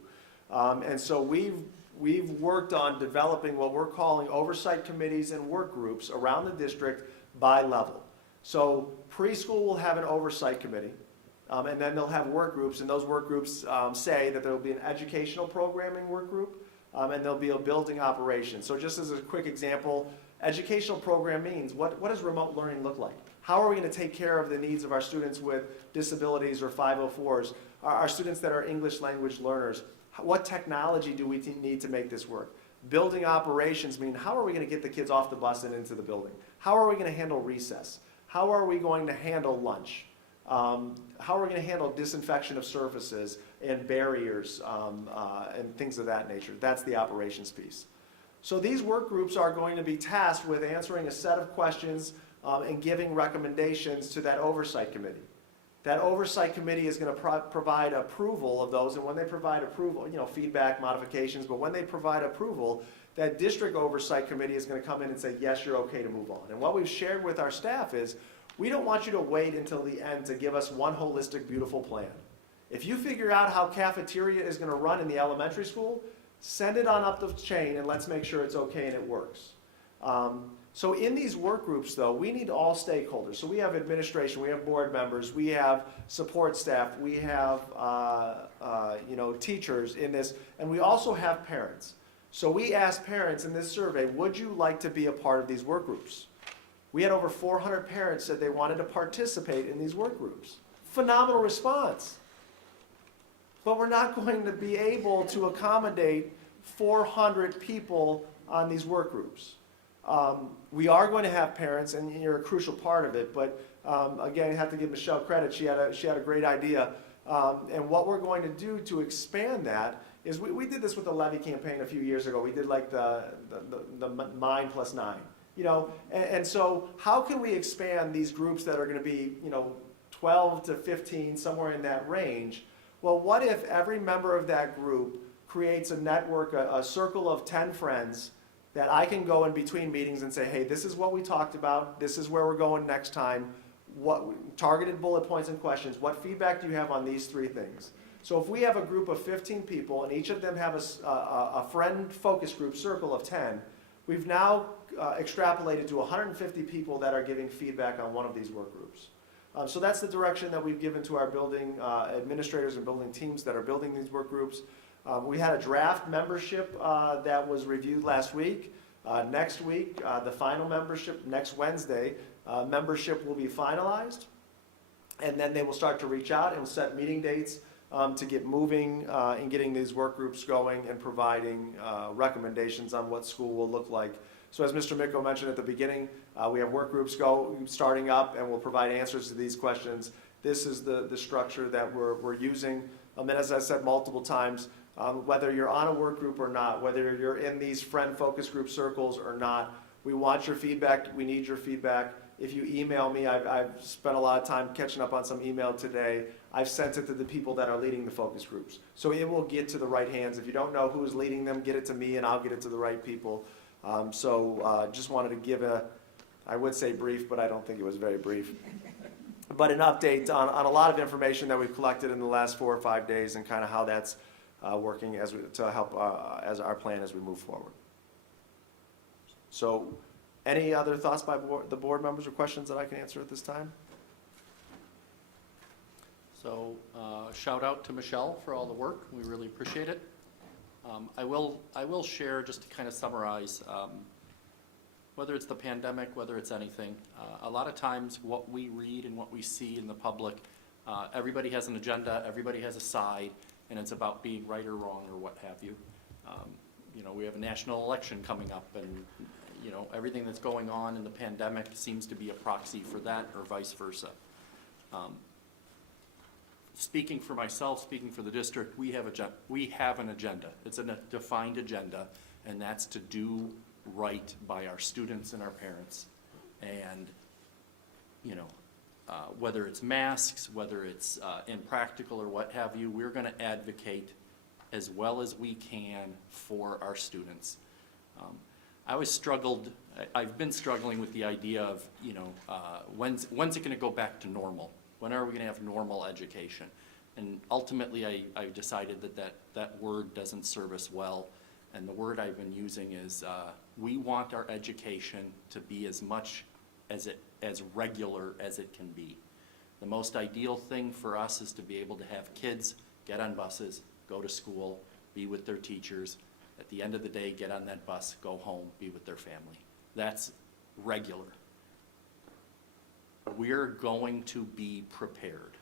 And so we've worked on developing what we're calling oversight committees and work groups around the district by level. So preschool will have an oversight committee, and then they'll have work groups, and those work groups say that there will be an educational programming work group, and there'll be a building operation. So just as a quick example, educational program means what does remote learning look like? How are we going to take care of the needs of our students with disabilities or 504s, our students that are English language learners? What technology do we need to make this work? Building operations mean how are we going to get the kids off the bus and into the building? How are we going to handle recess? How are we going to handle lunch? How are we going to handle disinfection of surfaces and barriers and things of that nature? That's the operations piece. So these work groups are going to be tasked with answering a set of questions and giving recommendations to that oversight committee. That oversight committee is going to provide approval of those, and when they provide approval, feedback, modifications, but when they provide approval, that district oversight committee is going to come in and say, yes, you're okay to move on. And what we've shared with our staff is, we don't want you to wait until the end to give us one holistic, beautiful plan. If you figure out how cafeteria is going to run in the elementary school, send it on up the chain and let's make sure it's okay and it works. So in these work groups, though, we need all stakeholders. So we have administration, we have board members, we have support staff, we have teachers in this, and we also have parents. So we asked parents in this survey, would you like to be a part of these work groups? We had over 400 parents said they wanted to participate in these work groups. Phenomenal response. But we're not going to be able to accommodate 400 people on these work groups. We are going to have parents, and you're a crucial part of it, but again, I have to give Michelle credit. She had a great idea. And what we're going to do to expand that is we did this with the levy campaign a few years ago. We did like the Mine plus 9. And so how can we expand these groups that are going to be 12 to 15, somewhere in that range? Well, what if every member of that group creates a network, a circle of 10 friends that I can go in between meetings and say, hey, this is what we talked about, this is where we're going next time, what targeted bullet points and questions, what feedback do you have on these 3 things? So if we have a group of 15 people and each of them have a friend focus group circle of 10, we've now extrapolated to 150 people that are giving feedback on one of these work groups. So that's the direction that we've given to our building administrators and building teams that are building these work groups. We had a draft membership that was reviewed last week. Next week, the final membership, next Wednesday, membership will be finalized. And then they will start to reach out and set meeting dates to get moving in getting these work groups going and providing recommendations on what school will look like. So as Mr. Micko mentioned at the beginning, we have work groups starting up, and we'll provide answers to these questions. This is the structure that we're using. And as I said multiple times, whether you're on a work group or not, whether you're in these friend focus group circles or not, we want your feedback. We need your feedback. If you email me, I've spent a lot of time catching up on some email today. I've sent it to the people that are leading the focus groups. So it will get to the right hands. If you don't know who's leading them, get it to me and I'll get it to the right people. Just wanted to give I would say brief, but I don't think it was very brief. But an update on a lot of information that we've collected in the last 4 or 5 days and kind of how that's working to help as our plan as we move forward. So any other thoughts by the board members or questions that I can answer at this time? So shout out to Michelle for all the work. We really appreciate it. I will share, just to kind of summarize, whether it's the pandemic, whether it's anything, a lot of times what we read and what we see in the public, everybody has an agenda, everybody has a side, and it's about being right or wrong or what have you. We have a national election coming up, and everything that's going on in the pandemic seems to be a proxy for that, or vice versa. Speaking for myself, speaking for the district, we have an agenda. It's a defined agenda, and that's to do right by our students and our parents. And, whether it's masks, whether it's impractical or what have you, we're going to advocate as well as we can for our students. I've been struggling with the idea of, when's it going to go back to normal? When are we going to have normal education? And ultimately, I decided that word doesn't serve us well. And the word I've been using is, we want our education to be as much as regular as it can be. The most ideal thing for us is to be able to have kids get on buses, go to school, be with their teachers. At the end of the day, get on that bus, go home, be with their family. That's regular. We're going to be prepared.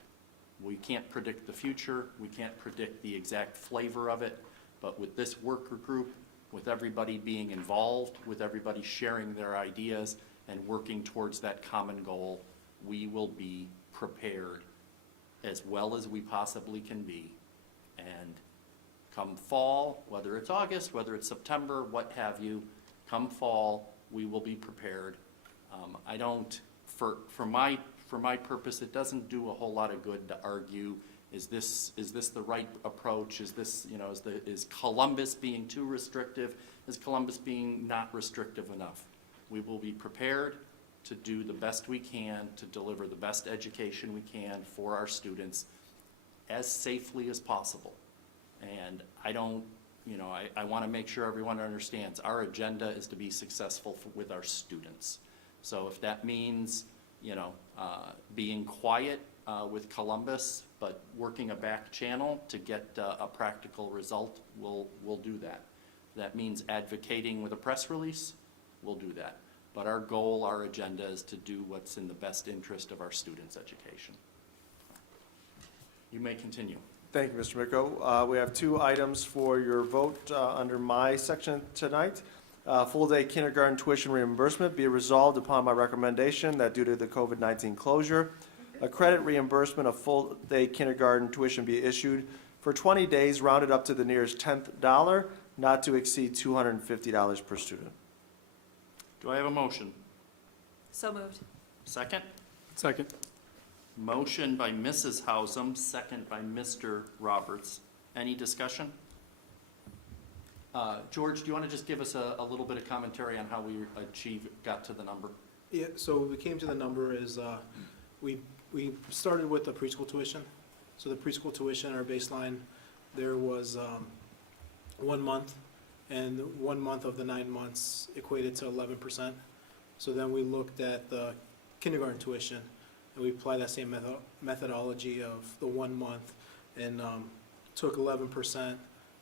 We can't predict the future. We can't predict the exact flavor of it. But with this worker group, with everybody being involved, with everybody sharing their ideas and working towards that common goal, we will be prepared as well as we possibly can be. And come fall, whether it's August, whether it's September, what have you, come fall, we will be prepared. For my purpose, it doesn't do a whole lot of good to argue, is this the right approach? Is this, is Columbus being too restrictive? Is Columbus being not restrictive enough? We will be prepared to do the best we can to deliver the best education we can for our students as safely as possible. And I want to make sure everyone understands our agenda is to be successful with our students. So if that means, being quiet with Columbus, but working a back channel to get a practical result, we'll do that. If that means advocating with a press release, we'll do that. But our goal, our agenda is to do what's in the best interest of our students' education. You may continue. Thank you, Mr. Micko. We have 2 items for your vote under my section tonight. Full-day kindergarten tuition reimbursement. Be resolved upon my recommendation that due to the COVID-19 closure, a credit reimbursement of full-day kindergarten tuition be issued for 20 days, rounded up to the nearest 10th dollar, not to exceed $250 per student. Do I have a motion? So moved. Second? Second. Motion by Mrs. Hausum, second by Mr. Roberts. Any discussion? George, do you want to just give us a little bit of commentary on how we got to the number? Yeah, so we came to the number is, we started with the preschool tuition. So the preschool tuition, our baseline, there was 1 month, and 1 month of the 9 months equated to 11%. So then we looked at the kindergarten tuition, and we apply that same methodology of the 1 month, and took 11%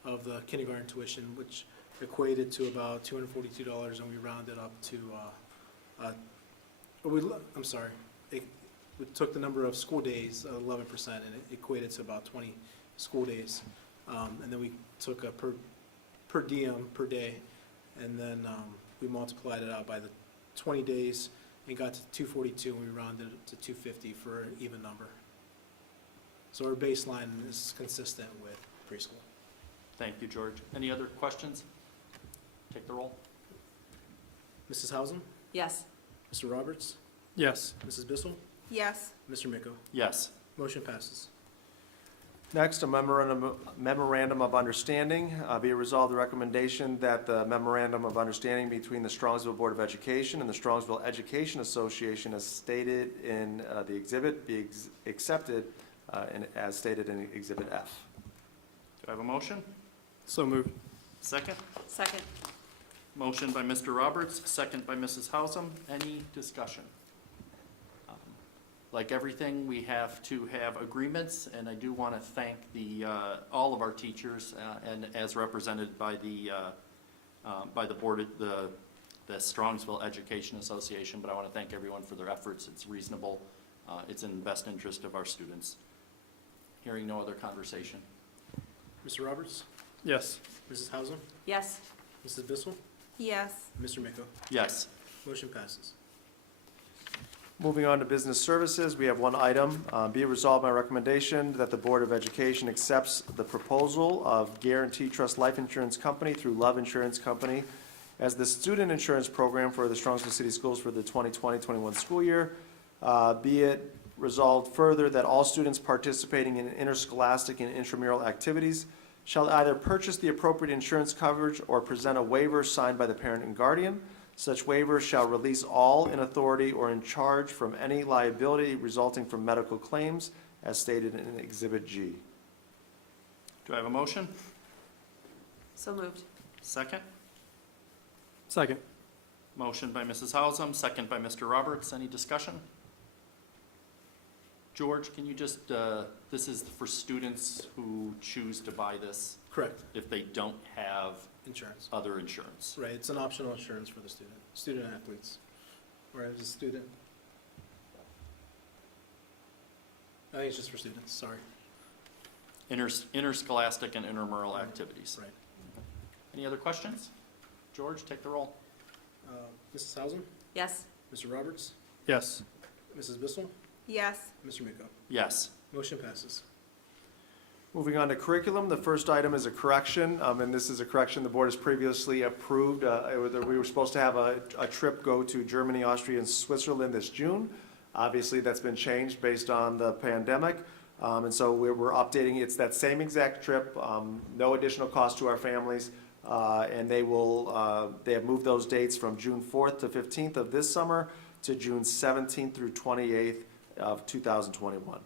of the kindergarten tuition, which equated to about $242, and we rounded up to, we took the number of school days, 11%, and it equated to about 20 school days. And then we took a per diem per day, and then we multiplied it out by the 20 days and got to 242, and we rounded it to 250 for an even number. So our baseline is consistent with preschool. Thank you, George. Any other questions? Take the roll. Mrs. Hausum, Yes. Mr. Roberts, Yes. Mrs. Bissell, Yes. Mr. Miko. Yes. Motion passes. Next, a memorandum of understanding. Be it resolved, the recommendation that the memorandum of understanding between the Strongvsville Board of Education and the Strongvsville Education Association as stated in the exhibit be accepted as stated in Exhibit F. Do I have a motion? So moved. Second? Second. Motion by Mr. Roberts, second by Mrs. Hausum. Any discussion? Like everything, we have to have agreements, and I do want to thank all of our teachers, and as represented by the board, the Strongvsville Education Association, but I want to thank everyone for their efforts. It's reasonable. It's in the best interest of our students. Hearing no other conversation. Mr. Roberts, Yes. Mrs. Hausum, Yes. Mrs. Bissell, Yes. Mr. Miko. Yes. Motion passes. Moving on to business services, we have one item. Be it resolved, my recommendation that the Board of Education accepts the proposal of Guarantee Trust Life Insurance Company through Love Insurance Company as the student insurance program for the Strongvsville City Schools for the 2020-21 school year. Be it resolved further that all students participating in interscholastic and intramural activities shall either purchase the appropriate insurance coverage or present a waiver signed by the parent and guardian. Such waiver shall release all in authority or in charge from any liability resulting from medical claims as stated in Exhibit G. Do I have a motion? So moved. Second? Second. Motion by Mrs. Hausum, second by Mr. Roberts. Any discussion? George, can you just, this is for students who choose to buy this Correct. if they don't have Insurance. other insurance. Right, it's an optional insurance for the student athletes, or as a student. I think it's just for students, sorry. Interscholastic and intramural activities. Right. Any other questions? George, take the roll. Mrs. Hausum, Yes. Mr. Roberts, Yes. Mrs. Bissell, Yes. Mr. Miko. Yes. Motion passes. Moving on to curriculum, the first item is a correction, and this is a correction the board has previously approved. We were supposed to have a trip go to Germany, Austria, and Switzerland this June. Obviously, that's been changed based on the pandemic, and so we're updating. It's that same exact trip, no additional cost to our families, and they have moved those dates from June 4th to 15th of this summer to June 17th through 28th of 2021.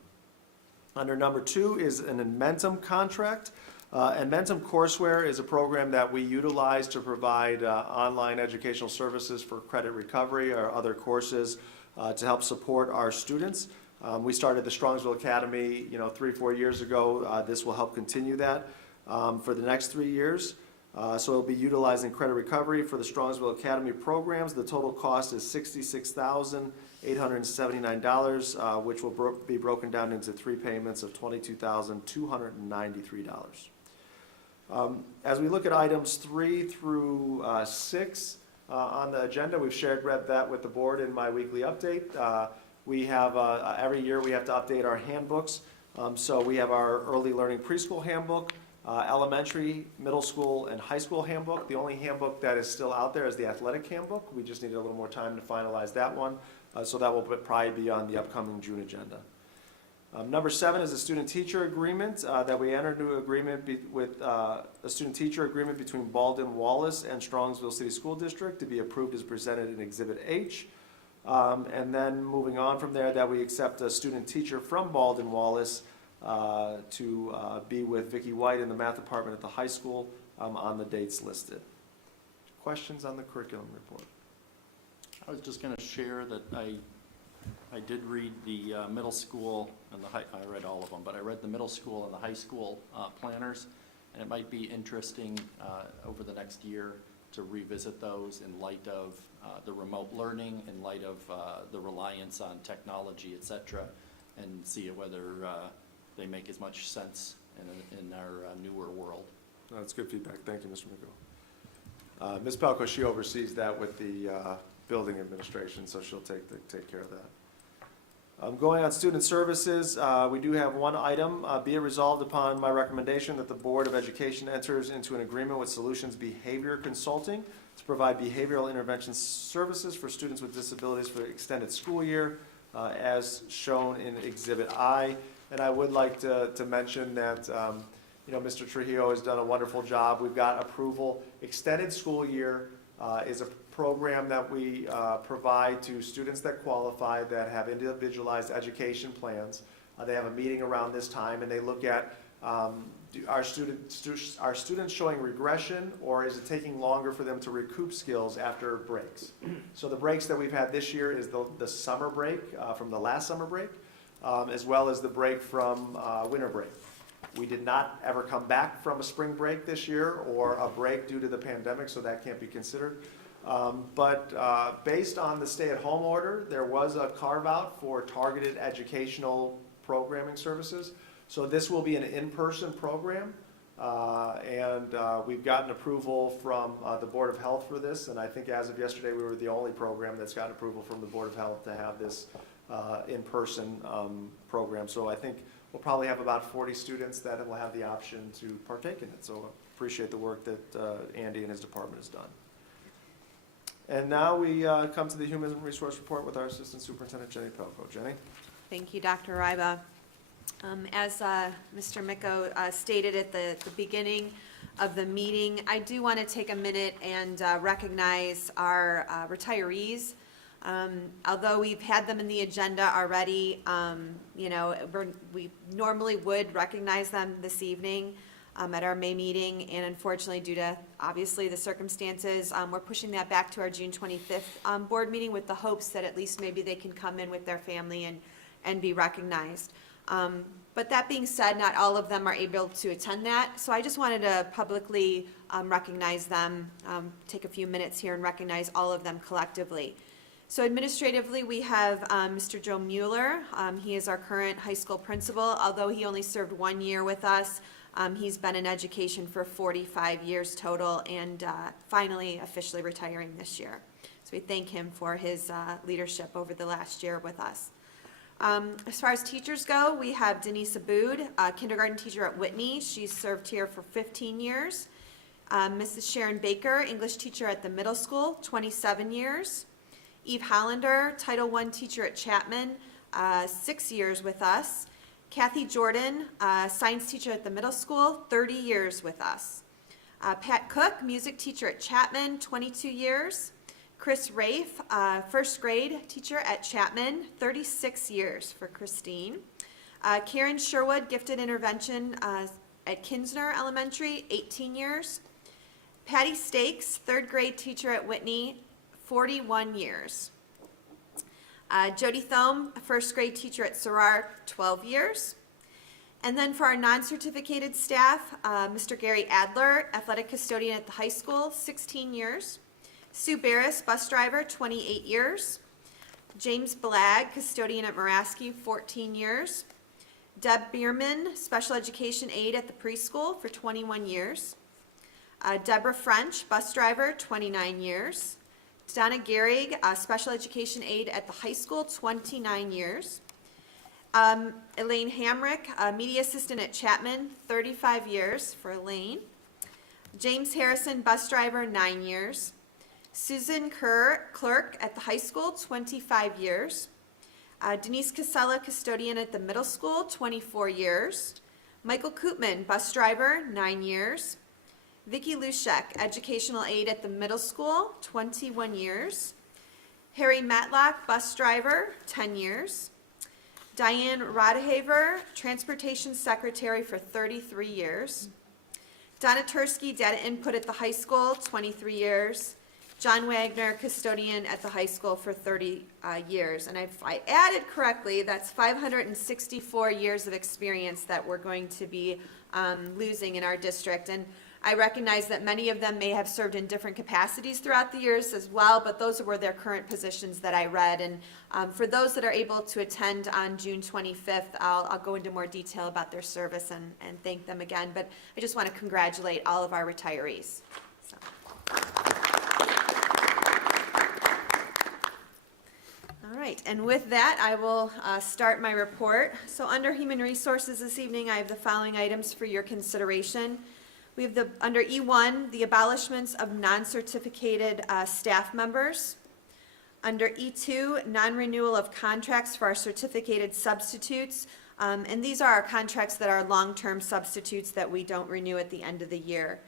Under number 2 is an Inmentum contract. Inmentum courseware is a program that we utilize to provide online educational services for credit recovery or other courses to help support our students. We started the Strongvsville Academy, 3-4 years ago. This will help continue that for the next 3 years. So it'll be utilizing credit recovery for the Strongvsville Academy programs. The total cost is $66,879, which will be broken down into 3 payments of $22,293. As we look at items 3 through 6 on the agenda, we've read that with the board in my weekly update. We have, every year we have to update our handbooks. So we have our early learning preschool handbook, elementary, middle school, and high school handbook. The only handbook that is still out there is the athletic handbook. We just needed a little more time to finalize that one. So that will probably be on the upcoming June agenda. Number 7 is a student-teacher agreement that we entered into agreement with a student-teacher agreement between Baldwin Wallace and Strongvsville City School District to be approved as presented in Exhibit H. And then moving on from there, that we accept a student-teacher from Baldwin Wallace to be with Vicki White in the math department at the high school on the dates listed. Questions on the curriculum report? I was just going to share that I I did read the middle school and the high, I read all of them, but I read the middle school and the high school planners, and it might be interesting over the next year to revisit those in light of the remote learning, in light of the reliance on technology, et cetera, and see whether they make as much sense in our newer world. That's good feedback. Thank you, Mr. McGill. Ms. Pelko, she oversees that with the building administration, so she'll take care of that. Going on student services, we do have one item. Be it resolved upon my recommendation that the Board of Education enters into an agreement with Solutions Behavior Consulting to provide behavioral intervention services for students with disabilities for the extended school year, as shown in Exhibit I. And I would like to mention that Mr. Trujillo has done a wonderful job. We've got approval. Extended school year is a program that we provide to students that qualify, that have individualized education plans. They have a meeting around this time, and they look at are students showing regression, or is it taking longer for them to recoup skills after breaks? So the breaks that we've had this year is the summer break from the last summer break, as well as the break from winter break. We did not ever come back from a spring break this year or a break due to the pandemic, so that can't be considered. But based on the stay-at-home order, there was a carve-out for targeted educational programming services. So this will be an in-person program, and we've gotten approval from the Board of Health for this, and I think as of yesterday, we were the only program that's gotten approval from the Board of Health to have this in-person program. So I think we'll probably have about 40 students that will have the option to partake in it. So I appreciate the work that Andy and his department has done. And now we come to the Human Resource Report with our Assistant Superintendent, Jenny Pelko. Jenny? Thank you, Dr. Ryba. As Mr. Micco stated at the beginning of the meeting, I do want to take a minute and recognize our retirees. Although we've had them in the agenda already, we normally would recognize them this evening at our May meeting, and unfortunately, due to obviously the circumstances, we're pushing that back to our June 25th board meeting with the hopes that at least maybe they can come in with their family and be recognized. But that being said, not all of them are able to attend that, so I just wanted to publicly recognize them, take a few minutes here and recognize all of them collectively. So administratively, we have Mr. Joe Mueller. He is our current high school principal. Although he only served 1 year with us, he's been in education for 45 years total, and finally officially retiring this year. So we thank him for his leadership over the last year with us. As far as teachers go, we have Denise Abood, a kindergarten teacher at Whitney. She's served here for 15 years. Mrs. Sharon Baker, English teacher at the middle school, 27 years. Eve Hollander, Title I teacher at Chapman, 6 years with us. Kathy Jordan, science teacher at the middle school, 30 years with us. Pat Cook, music teacher at Chapman, 22 years. Chris Rafe, first grade teacher at Chapman, 36 years for Christine. Karen Sherwood, gifted intervention at Kinsner Elementary, 18 years. Patty Stakes, third grade teacher at Whitney, 41 years. Jody Thome, a first grade teacher at Sarrar, 12 years. And then for our non-certificated staff, Mr. Gary Adler, athletic custodian at the high school, 16 years. Sue Barris, bus driver, 28 years. James Blagg, custodian at Muraski, 14 years. Deb Bierman, special education aide at the preschool for 21 years. Deborah French, bus driver, 29 years. Donna Gehrig, special education aide at the high school, 29 years. Elaine Hamrick, media assistant at Chapman, 35 years for Elaine. James Harrison, bus driver, 9 years. Susan Kerr, clerk at the high school, 25 years. Denise Casella, custodian at the middle school, 24 years. Michael Koopman, bus driver, 9 years. Vicki Luschek, educational aide at the middle school, 21 years. Harry Matlock, bus driver, 10 years. Diane Rodhaver, transportation secretary for 33 years. Donna Tursky, data input at the high school, 23 years. John Wagner, custodian at the high school for 30 years. And if I added correctly, that's 564 years of experience that we're going to be losing in our district. And I recognize that many of them may have served in different capacities throughout the years as well, but those were their current positions that I read. And for those that are able to attend on June 25th, I'll go into more detail about their service and thank them again. But I just want to congratulate all of our retirees. So. All right, and with that, I will start my report. So under Human Resources this evening, I have the following items for your consideration. We have under E1, the abolishments of non-certificated staff members. Under E2, non-renewal of contracts for our certificated substitutes. And these are our contracts that are long-term substitutes that we don't renew at the end of the year.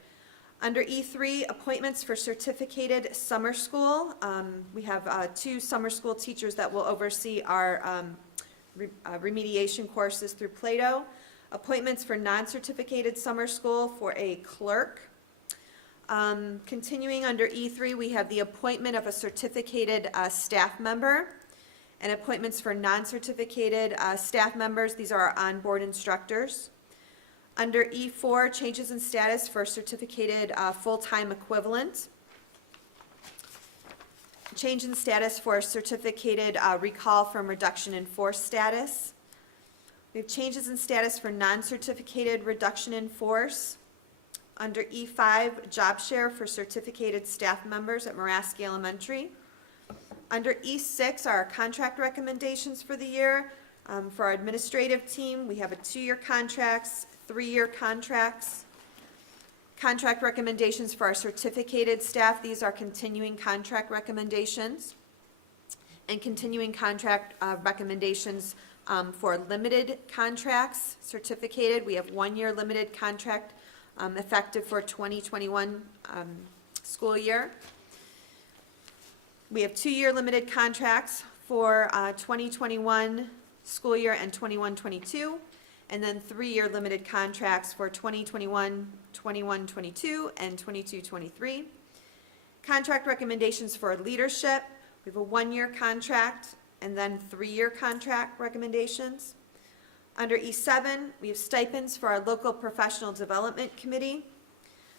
Under E3, appointments for certificated summer school. We have 2 summer school teachers that will oversee our remediation courses through Plato. Appointments for non-certificated summer school for a clerk. Continuing under E3, we have the appointment of a certificated staff member, and appointments for non-certificated staff members. These are our on-board instructors. Under E4, changes in status for certificated full-time equivalent. Change in status for certificated recall from reduction in force status. We have changes in status for non-certificated reduction in force. Under E5, job share for certificated staff members at Maraski Elementary. Under E6 are our contract recommendations for the year. For our administrative team, we have a 2-year contracts, 3-year contracts. Contract recommendations for our certificated staff, these are continuing contract recommendations. And continuing contract recommendations for limited contracts, certificated. We have 1-year limited contract effective for 2021 school year. We have 2-year limited contracts for 2021 school year and 21-22, and then 3-year limited contracts for 2021, 21-22, and 22-23. Contract recommendations for leadership. We have a 1-year contract and then 3-year contract recommendations. Under E7, we have stipends for our local professional development committee,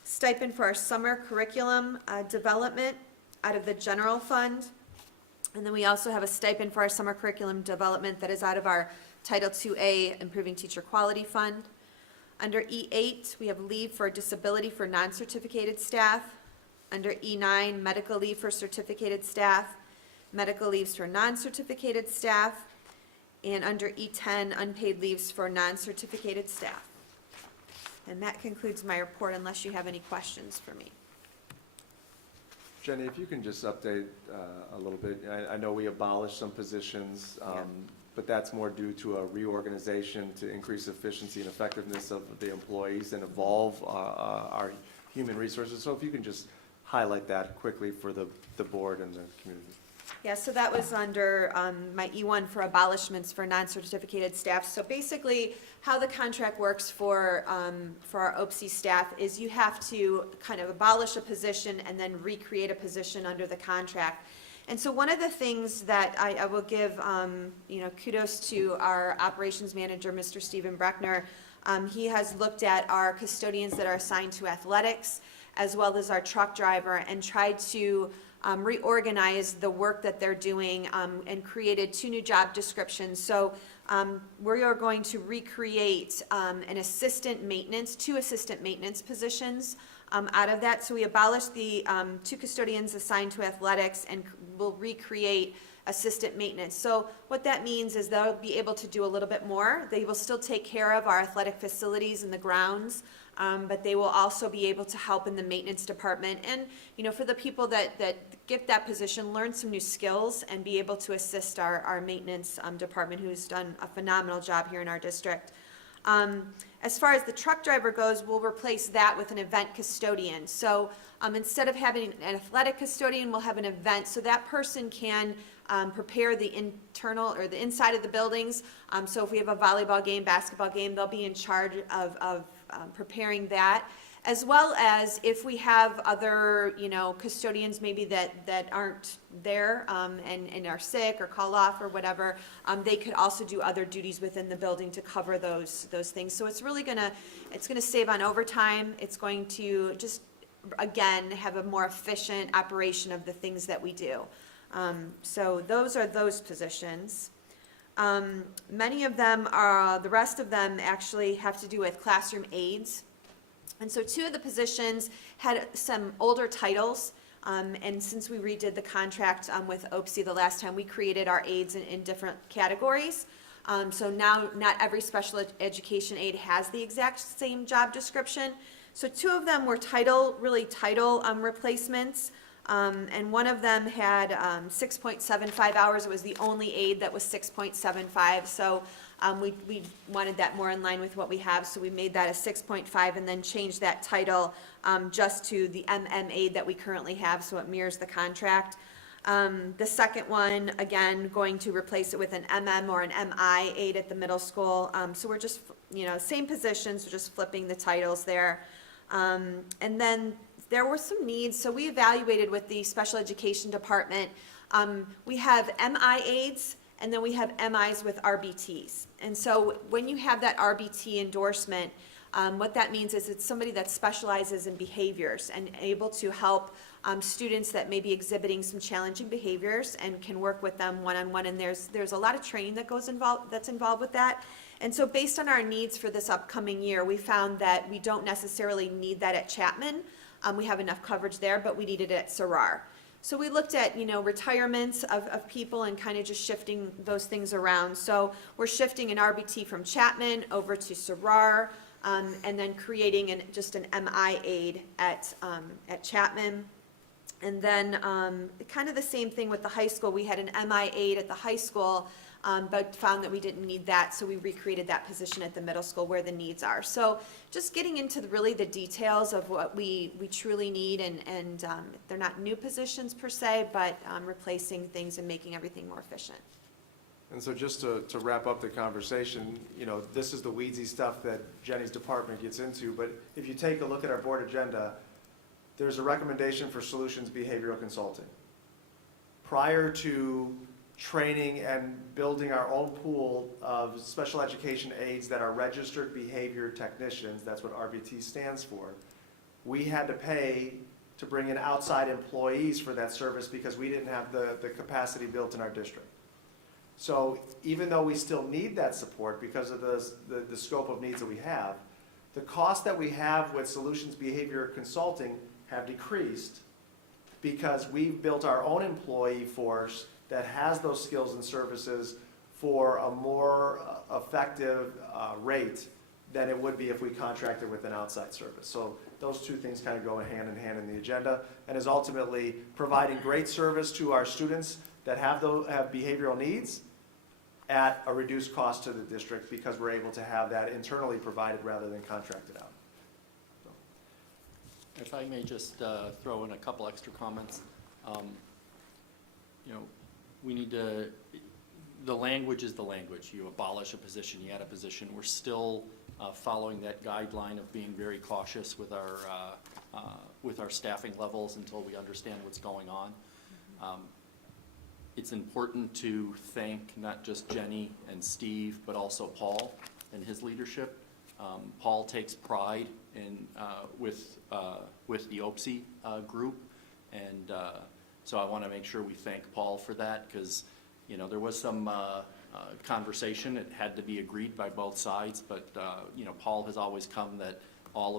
stipend for our summer curriculum development out of the general fund, and then we also have a stipend for our summer curriculum development that is out of our Title IIA Improving Teacher Quality Fund. Under E8, we have leave for disability for non-certificated staff. Under E9, medical leave for certificated staff, medical leaves for non-certificated staff, and under E10, unpaid leaves for non-certificated staff. And that concludes my report unless you have any questions for me. Jenny, if you can just update a little bit. I know we abolished some positions, but that's more due to a reorganization to increase efficiency and effectiveness of the employees and evolve our human resources. So if you can just highlight that quickly for the board and the community. Yeah, so that was under my E1 for abolishments for non-certificated staff. So basically, how the contract works for our OPSI staff is you have to kind of abolish a position and then recreate a position under the contract. And so one of the things that I will give, kudos to our operations manager, Mr. Stephen Breckner. He has looked at our custodians that are assigned to athletics, as well as our truck driver, and tried to reorganize the work that they're doing and created 2 new job descriptions. So we are going to recreate an assistant maintenance, 2 assistant maintenance positions out of that. So we abolished the 2 custodians assigned to athletics and will recreate assistant maintenance. So what that means is they'll be able to do a little bit more. They will still take care of our athletic facilities and the grounds, but they will also be able to help in the maintenance department. And, for the people that get that position, learn some new skills and be able to assist our maintenance department, who's done a phenomenal job here in our district. As far as the truck driver goes, we'll replace that with an event custodian. So instead of having an athletic custodian, we'll have an event, so that person can prepare the internal or the inside of the buildings. So if we have a volleyball game, basketball game, they'll be in charge of preparing that. as well as if we have other, custodians maybe that aren't there, and are sick or call off or whatever, they could also do other duties within the building to cover those things. So it's really it's gonna save on overtime. It's going to just, again, have a more efficient operation of the things that we do. So those are those positions. Many of them the rest of them actually have to do with classroom aides. And so two of the positions had some older titles, and since we redid the contract with OPSI the last time, we created our aides in different categories. So now not every special education aide has the exact same job description. So two of them were title replacements, and one of them had 6.75 hours. It was the only aide that was 6.75, so we wanted that more in line with what we have, so we made that a 6.5 and then changed that title just to the MM aide that we currently have, so it mirrors the contract. The second one, again, going to replace it with an MM or an MI aide at the middle school. So we're just, same positions, we're just flipping the titles there. And then there were some needs, so we evaluated with the special education department. We have MI aides, and then we have MIs with RBTs. And so when you have that RBT endorsement, what that means is it's somebody that specializes in behaviors and able to help students that may be exhibiting some challenging behaviors and can work with them one-on-one. And there's a lot of training that's involved with that. And so based on our needs for this upcoming year, we found that we don't necessarily need that at Chapman. We have enough coverage there, but we needed it at Sarar. So we looked at, retirements of people and kind of just shifting those things around. So we're shifting an RBT from Chapman over to Sarar, and then creating just an MI aide at Chapman. And then kind of the same thing with the high school. We had an MI aide at the high school, but found that we didn't need that, so we recreated that position at the middle school where the needs are. So just getting into really the details of what we truly need, and they're not new positions per se, but replacing things and making everything more efficient. And so just to wrap up the conversation, this is the weedsy stuff that Jenny's department gets into, but if you take a look at our board agenda, there's a recommendation for solutions behavioral consulting. Prior to training and building our own pool of special education aides that are registered behavior technicians, that's what RBT stands for, we had to pay to bring in outside employees for that service because we didn't have the capacity built in our district. So even though we still need that support because of the scope of needs that we have, the cost that we have with solutions behavior consulting have decreased because we've built our own employee force that has those skills and services for a more effective rate than it would be if we contracted with an outside service. So those two things kind of go hand in hand in the agenda, and is ultimately providing great service to our students that have behavioral needs at a reduced cost to the district because we're able to have that internally provided rather than contracted out. If I may just throw in a couple extra comments. We need to, the language is the language. You abolish a position, you add a position. We're still following that guideline of being very cautious with our staffing levels until we understand what's going on. It's important to thank not just Jenny and Steve, but also Paul and his leadership. Paul takes pride in with the OPSI group, and so I want to make sure we thank Paul for that, because there was some conversation. It had to be agreed by both sides, but Paul has always come that all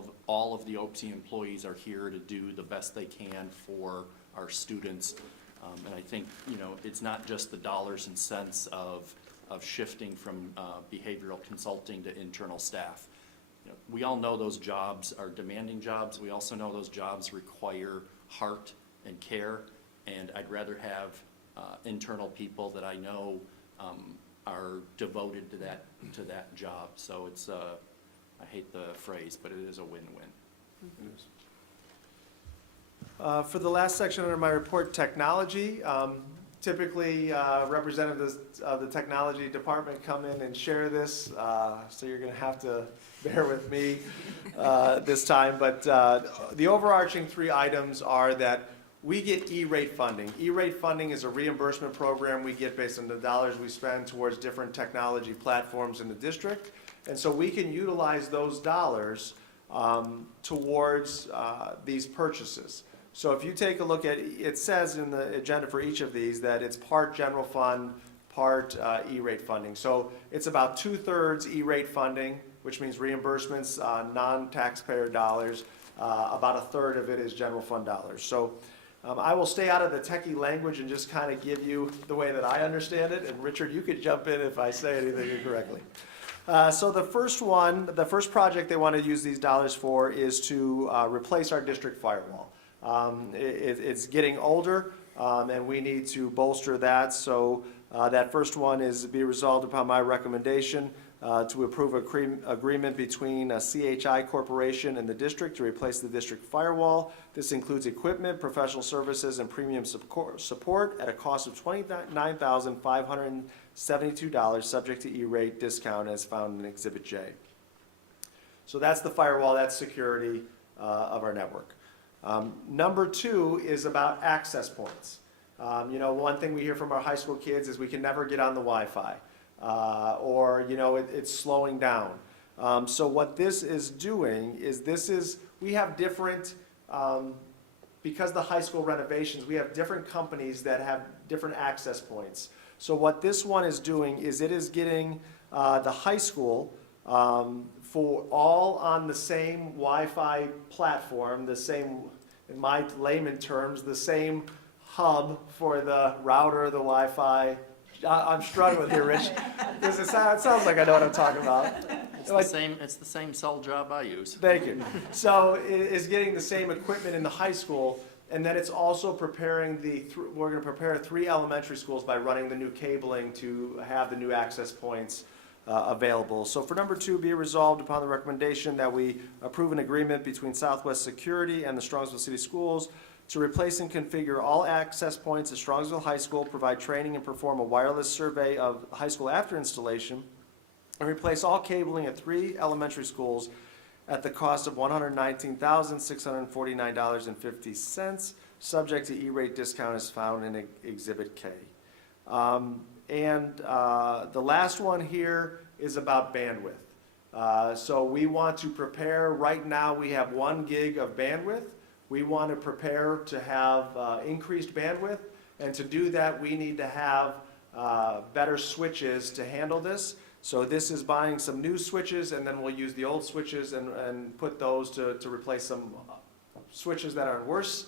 of the OPSI employees are here to do the best they can for our students, and I think it's not just the dollars and cents of shifting from behavioral consulting to internal staff. We all know those jobs are demanding jobs. We also know those jobs require heart and care, and I'd rather have internal people that I know are devoted to that job. So it's I hate the phrase, but it is a win-win. For the last section under my report, technology, typically, representatives of the technology department come in and share this, so you're gonna have to bear with me this time. But the overarching three items are that we get E-rate funding. E-rate funding is a reimbursement program we get based on the dollars we spend towards different technology platforms in the district. And so we can utilize those dollars towards these purchases. So if you take a look at, it says in the agenda for each of these that it's part general fund, part E-rate funding. So it's about 2/3 E-rate funding, which means reimbursements, non-taxpayer dollars. About 1/3 of it is general fund dollars. So I will stay out of the techie language and just kind of give you the way that I understand it. And Richard, you could jump in if I say anything incorrectly. So the first project they want to use these dollars for is to replace our district firewall. It's getting older, and we need to bolster that. So that first one is be resolved upon my recommendation to approve agreement between CHI Corporation and the district to replace the district firewall. This includes equipment, professional services, and premium support at a cost of $29,572, subject to E-rate discount as found in Exhibit J. So that's the firewall, that's security of our network. Number two is about access points. You know, one thing we hear from our high school kids is we can never get on the Wi-Fi, or, you know, it's slowing down. So what this is doing is we have different, because the high school renovations, we have different companies that have different access points. So what this one is doing is it is getting the high school for all on the same Wi-Fi platform, the same, in my layman terms, the same hub for the router, the Wi-Fi. I'm struggling here, Rich, because it sounds like I know what I'm talking about. It's the same cell job I use. Thank you. So it is getting the same equipment in the high school, and then it's also preparing we're going to prepare 3 elementary schools by running the new cabling to have the new access points available. So for number 2, be it resolved upon the recommendation that we approve an agreement between Southwest Security and the Strongvsville City Schools to replace and configure all access points at Strongvsville High School, provide training and perform a wireless survey of high school after installation, and replace all cabling at 3 elementary schools at the cost of $119,649.50, subject to E-rate discount as found in Exhibit K. The last one here is about bandwidth. So we want to prepare, right now we have 1 gig of bandwidth. We want to prepare to have increased bandwidth, and to do that we need to have better switches to handle this. So this is buying some new switches, and then we'll use the old switches and put those to replace some switches that are in worse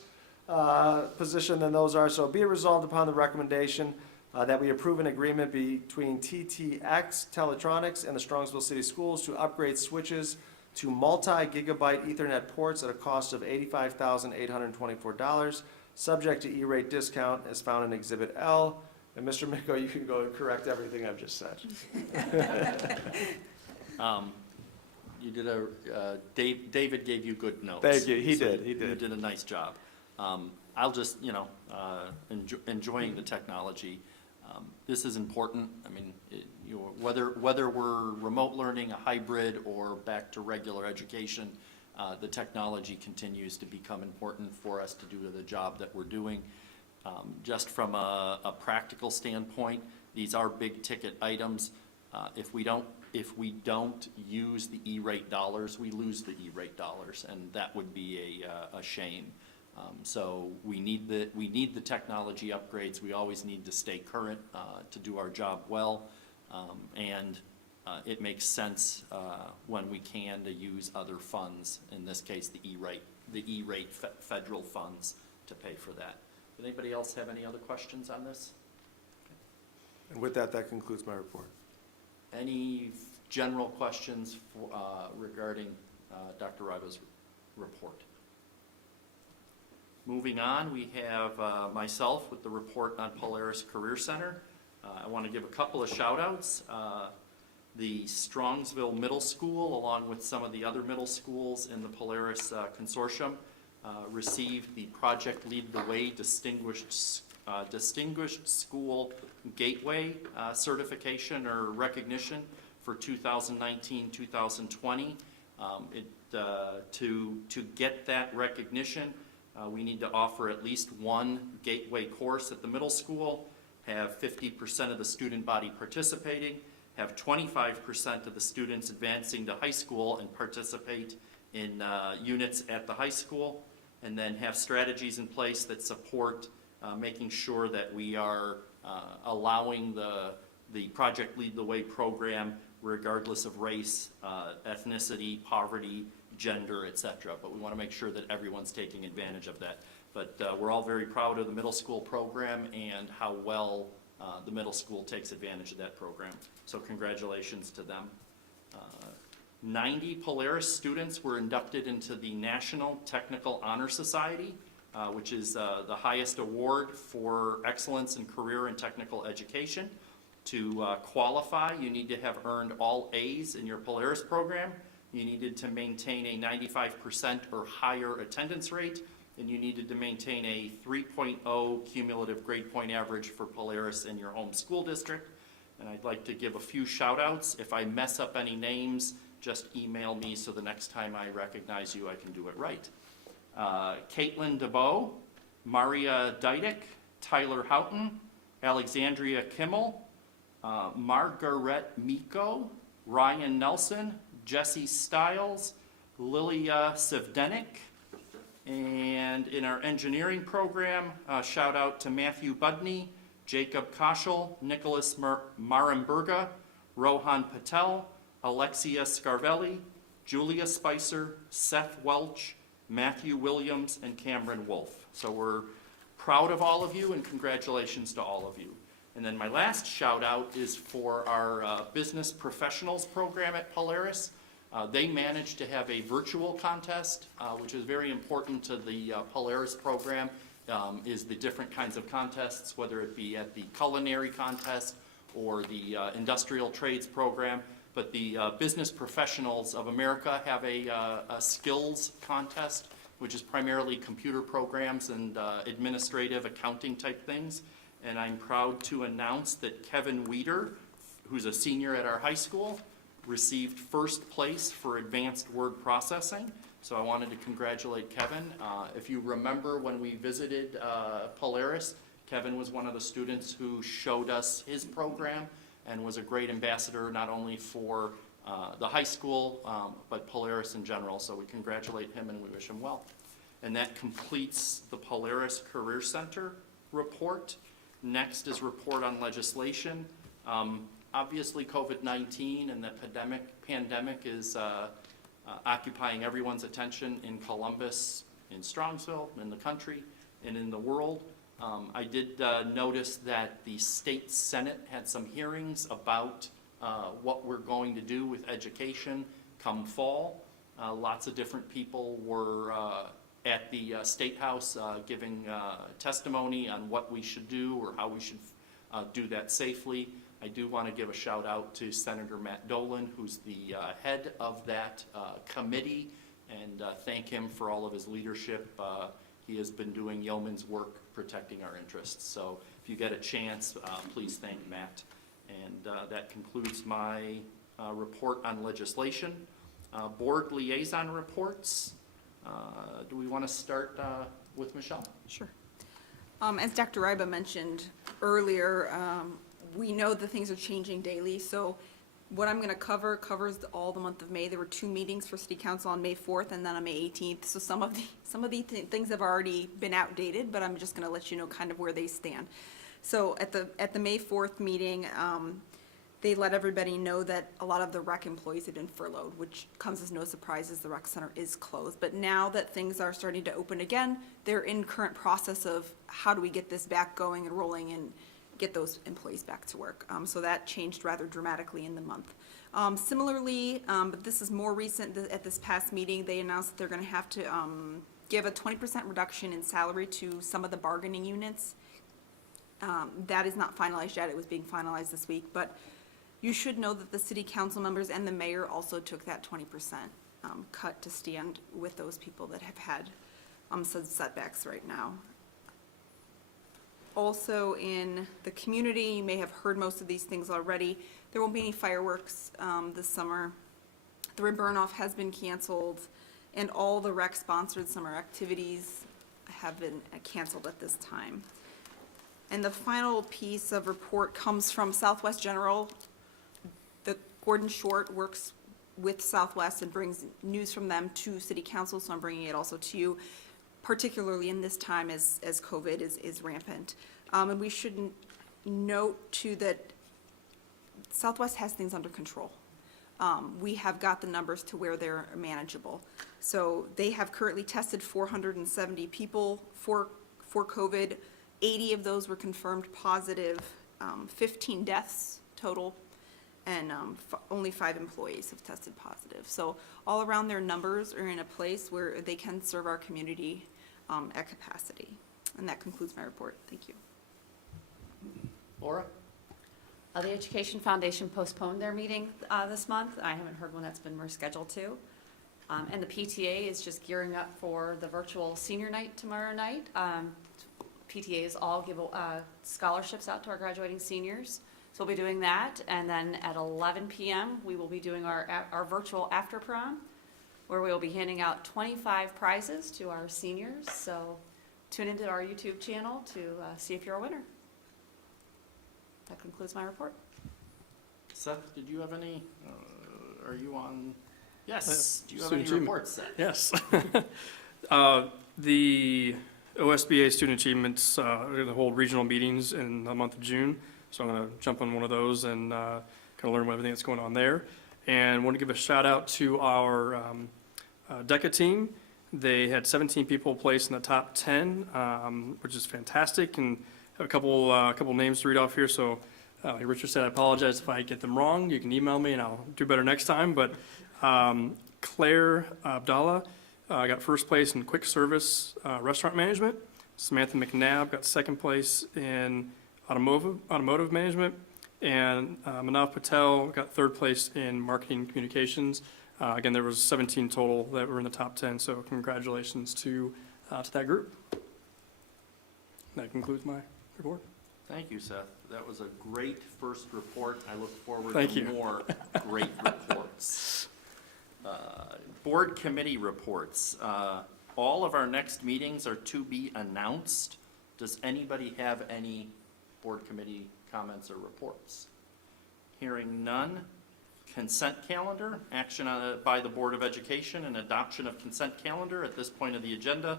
position than those are. So be it resolved upon the recommendation that we approve an agreement between TTX Teletronics and the Strongvsville City Schools to upgrade switches to multi-gigabit Ethernet ports at a cost of $85,824, subject to E-rate discount as found in Exhibit L. And Mr. Miko, you can go and correct everything I've just said. You did David gave you good notes. Thank you. He So did. You did a nice job. I'll just, enjoying the technology. This is important. I mean, whether we're remote learning, a hybrid, or back to regular education, the technology continues to become important for us to do the job that we're doing. Just from a practical standpoint, these are big ticket items. If we don't use the E-rate dollars, we lose the E-rate dollars, and that would be a shame. So we need the technology upgrades. We always need to stay current to do our job well, and it makes sense when we can to use other funds. In this case, the E-rate federal funds to pay for that. Does anybody else have any other questions on this? And with that, that concludes my report. Any general questions regarding Dr. Ryba's report? Moving on, we have myself with the report on Polaris Career Center. I want to give a couple of shout outs. The Strongvsville Middle School, along with some of the other middle schools in the Polaris Consortium, received the Project Lead the Way Distinguished Distinguished School Gateway certification or recognition for 2019-2020. To get that recognition, we need to offer at least one gateway course at the middle school, have 50% of the student body participating, have 25% of the students advancing to high school and participate in units at the high school, and then have strategies in place that support making sure that we are allowing the Project Lead the Way program regardless of race, ethnicity, poverty, gender, etc. But we want to make sure that everyone's taking advantage of that. But we're all very proud of the middle school program and how well the middle school takes advantage of that program. So congratulations to them. 90 Polaris students were inducted into the National Technical Honor Society, which is the highest award for excellence in career and technical education. To qualify, you need to have earned all A's in your Polaris program. You needed to maintain a 95% or higher attendance rate, and you needed to maintain a 3.0 cumulative grade point average for Polaris in your home school district. And I'd like to give a few shout outs. If I mess up any names, just email me so the next time I recognize you, I can do it right. Caitlin DeBow, Maria Dydick, Tyler Houghton, Alexandria Kimmel, Margaret Miko, Ryan Nelson, Jesse Stiles, Lilia Sevdenik, and in our engineering program, shout out to Matthew Budney, Jacob Koschel, Nicholas Maramburga, Rohan Patel, Alexia Scarvelli, Julia Spicer, Seth Welch, Matthew Williams, and Cameron Wolf. So we're proud of all of you and congratulations to all of you. And then my last shout out is for our business professionals program at Polaris. They managed to have a virtual contest, which is very important to the Polaris program, is the different kinds of contests, whether it be at the culinary contest or the industrial trades program. But the Business Professionals of America have a skills contest, which is primarily computer programs and administrative accounting type things. And I'm proud to announce that Kevin Weeder, who's a senior at our high school, received first place for advanced word processing. So I wanted to congratulate Kevin. If you remember when we visited Polaris, Kevin was one of the students who showed us his program and was a great ambassador not only for the high school, but Polaris in general. So we congratulate him and we wish him well. And that completes the Polaris Career Center report. Next is report on legislation. Obviously, COVID-19 and the pandemic is occupying everyone's attention in Columbus, in Strongvsville, in the country, and in the world. I did notice that the state Senate had some hearings about what we're going to do with education come fall. Lots of different people were at the State House giving testimony on what we should do or how we should do that safely. I do want to give a shout out to Senator Matt Dolan, who's the head of that committee, and thank him for all of his leadership. He has been doing yeoman's work protecting our interests. So if you get a chance, please thank Matt. And that concludes my report on legislation. Board liaison reports. Do we want to start with Michelle? Sure. As Dr. Ryba mentioned earlier, we know that things are changing daily, so what I'm going to covers all the month of May. There were 2 meetings for City Council on May 4th and then on May 18th, so some of the things have already been outdated, but I'm just going to let you know kind of where they stand. So at the May 4th meeting, they let everybody know that a lot of the rec employees had been furloughed, which comes as no surprise as the rec center is closed. But now that things are starting to open again, they're in current process of how do we get this back going and rolling and get those employees back to work. So that changed rather dramatically in the month. Similarly, but this is more recent, at this past meeting, they announced that they're going to have to give a 20% reduction in salary to some of the bargaining units. That is not finalized yet. It was being finalized this week, but you should know that the city council members and the mayor also took that 20% cut to stand with those people that have had some setbacks right now. Also in the community, you may have heard most of these things already. There won't be any fireworks this summer. The ribbon burn-off has been canceled, and all the rec-sponsored summer activities have been canceled at this time. And the final piece of report comes from Southwest General. The Gordon Short works with Southwest and brings news from them to City Council, so I'm bringing it also to you, particularly in this time as COVID is rampant. And we should note too that Southwest has things under control. We have got the numbers to where they're manageable. So they have currently tested 470 people for COVID. 80 of those were confirmed positive, 15 deaths total, and only 5 employees have tested positive. So all around, their numbers are in a place where they can serve our community at capacity. And that concludes my report. Thank you. Laura? The Education Foundation postponed their meeting this month. I haven't heard when that's been rescheduled to. And the PTA is just gearing up for the virtual senior night tomorrow night. PTAs all give scholarships out to our graduating seniors. So we'll be doing that. And then at 11 p.m., we will be doing our virtual after prom, where we will be handing out 25 prizes to our seniors. So tune into our YouTube channel to see if you're a winner. That concludes my report. Seth, did you have any, are you on? Yes, do you have Student any achievement. reports, Seth? Yes. The OSBA Student Achievements, are going to hold regional meetings in the month of June. So I'm going to jump on one of those and kind of learn everything that's going on there. And want to give a shout out to our DECA team. They had 17 people placed in the top 10, which is fantastic. And have a couple names to read off here. So like Richard said, I apologize if I get them wrong. You can email me and I'll do better next time. But Claire Abdallah got first place in quick service restaurant management. Samantha McNabb got second place in automotive management. And Manav Patel got third place in marketing and communications. Again, there was 17 total that were in the top 10. So congratulations to that group. That concludes my report. Thank you, Seth. That was a great first report. I look forward Thank to you. more great reports. Board committee reports. All of our next meetings are to be announced. Does anybody have any board committee comments or reports? Hearing none. Consent calendar, action by the Board of Education and adoption of consent calendar at this point of the agenda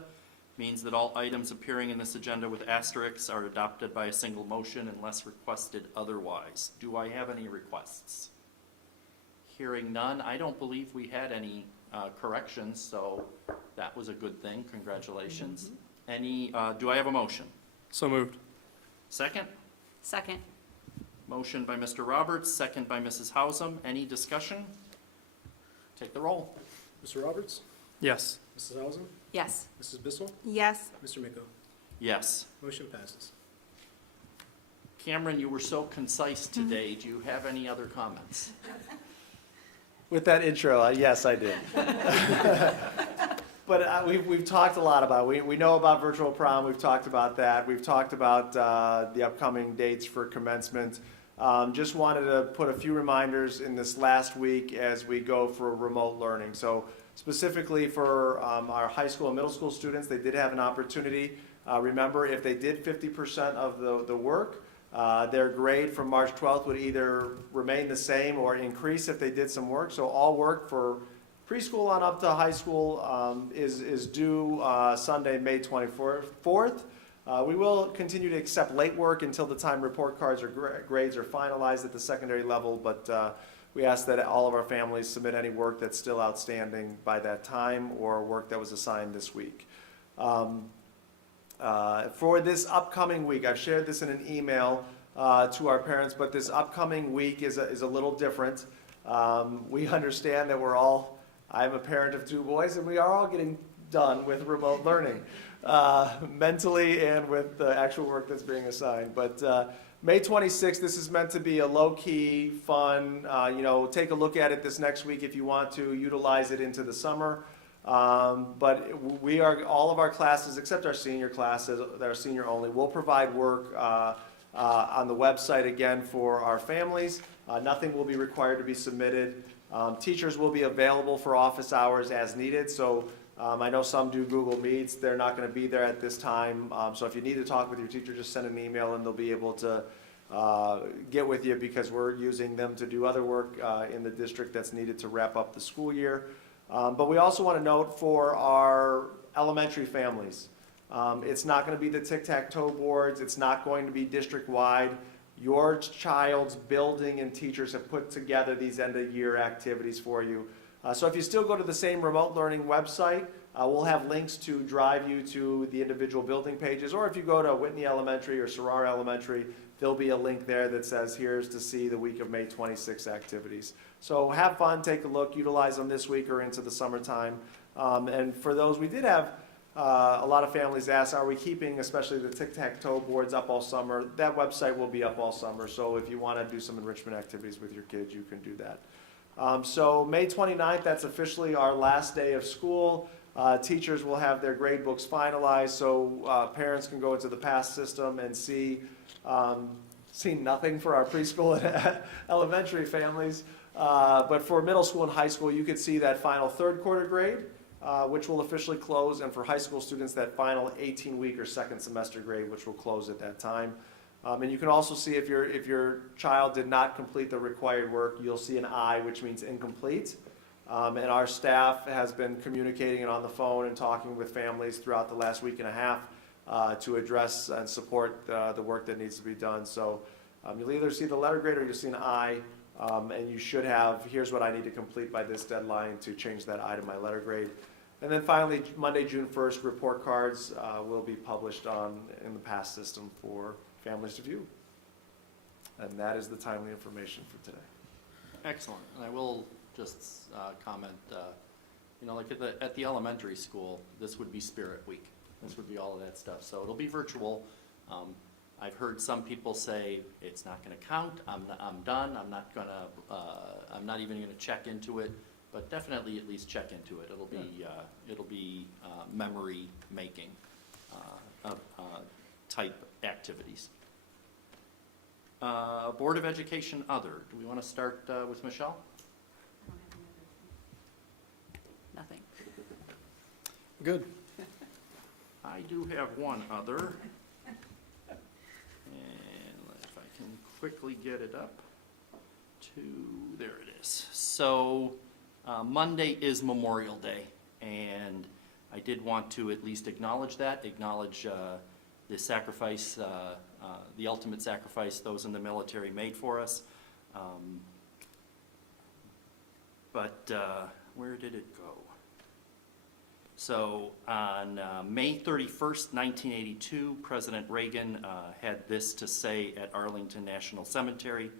means that all items appearing in this agenda with asterisks are adopted by a single motion unless requested otherwise. Do I have any requests? Hearing none, I don't believe we had any corrections, so that was a good thing. Congratulations. Do I have a motion? So moved. Second? Second. Motion by Mr. Roberts, second by Mrs. Hausum. Any discussion? Take the roll. Mr. Roberts? Yes. Mrs. Hausum? Yes. Mrs. Bissell? Yes. Mr. Miko? Yes. Motion passes. Cameron, you were so concise today. Do you have any other comments? With that intro, yes, I did. But we've talked a lot about it. We know about virtual prom. We've talked about that. We've talked about the upcoming dates for commencement. Just wanted to put a few reminders in this last week as we go for remote learning. So specifically for our high school and middle school students, they did have an opportunity. Remember, if they did 50% of the work, their grade from March 12th would either remain the same or increase if they did some work. So all work for preschool on up to high school is due Sunday, May 24th. We will continue to accept late work until the time report cards or grades are finalized at the secondary level, but we ask that all of our families submit any work that's still outstanding by that time or work that was assigned this week. For this upcoming week, I've shared this in an email to our parents, but this upcoming week is a little different. We understand that I'm a parent of 2 boys, and we are all getting done with remote learning, mentally and with the actual work that's being assigned. But May 26th, this is meant to be a low-key, fun, take a look at it this next week if you want to, utilize it into the summer. But we are, all of our classes, except our senior classes, that are senior only, will provide work on the website again for our families. Nothing will be required to be submitted. Teachers will be available for office hours as needed, so I know some do Google Meets. They're not going to be there at this time. So if you need to talk with your teacher, just send an email and they'll be able to get with you, because we're using them to do other work in the district that's needed to wrap up the school year. But we also want to note for our elementary families, it's not going to be the tic-tac-toe boards. It's not going to be district-wide. Your child's building and teachers have put together these end-of-year activities for you. So if you still go to the same remote learning website, we'll have links to drive you to the individual building pages. Or if you go to Whitney Elementary or Sarrar Elementary, there'll be a link there that says, here's to see the week of May 26 activities. So have fun, take a look, utilize them this week or into the summertime. And for those, we did have a lot of families ask, are we keeping especially the tic-tac-toe boards up all summer? That website will be up all summer, so if you want to do some enrichment activities with your kids, you can do that. So May 29th, that's officially our last day of school. Teachers will have their grade books finalized, so parents can go into the PASS system and see nothing for our preschool and elementary families. But for middle school and high school, you could see that final third quarter grade, which will officially close, and for high school students, that final 18-week or second semester grade, which will close at that time. And you can also see if your child did not complete the required work, you'll see an I, which means incomplete. And our staff has been communicating and on the phone and talking with families throughout the last week and a half to address and support the work that needs to be done. So you'll either see the letter grade or you'll see an I, and you should have, here's what I need to complete by this deadline to change that I to my letter grade. And then finally, Monday, June 1st, report cards will be published in the PASS system for families to view. And that is the timely information for today. Excellent. And I will just comment, like at the elementary school, this would be Spirit Week. This would be all of that stuff. So it'll be virtual. I've heard some people say it's not going to count. I'm done. I'm not even going to check into it. But definitely at least check into it. It'll be memory making type activities. Board of Education other. Do we want to start with Michelle? Nothing. Good. I do have one other. And if I can quickly get it up to, there it is. So Monday is Memorial Day, and I did want to at least acknowledge the sacrifice, the ultimate sacrifice those in the military made for us. But where did it go? So on May 31st, 1982, President Reagan had this to say at Arlington National Cemetery: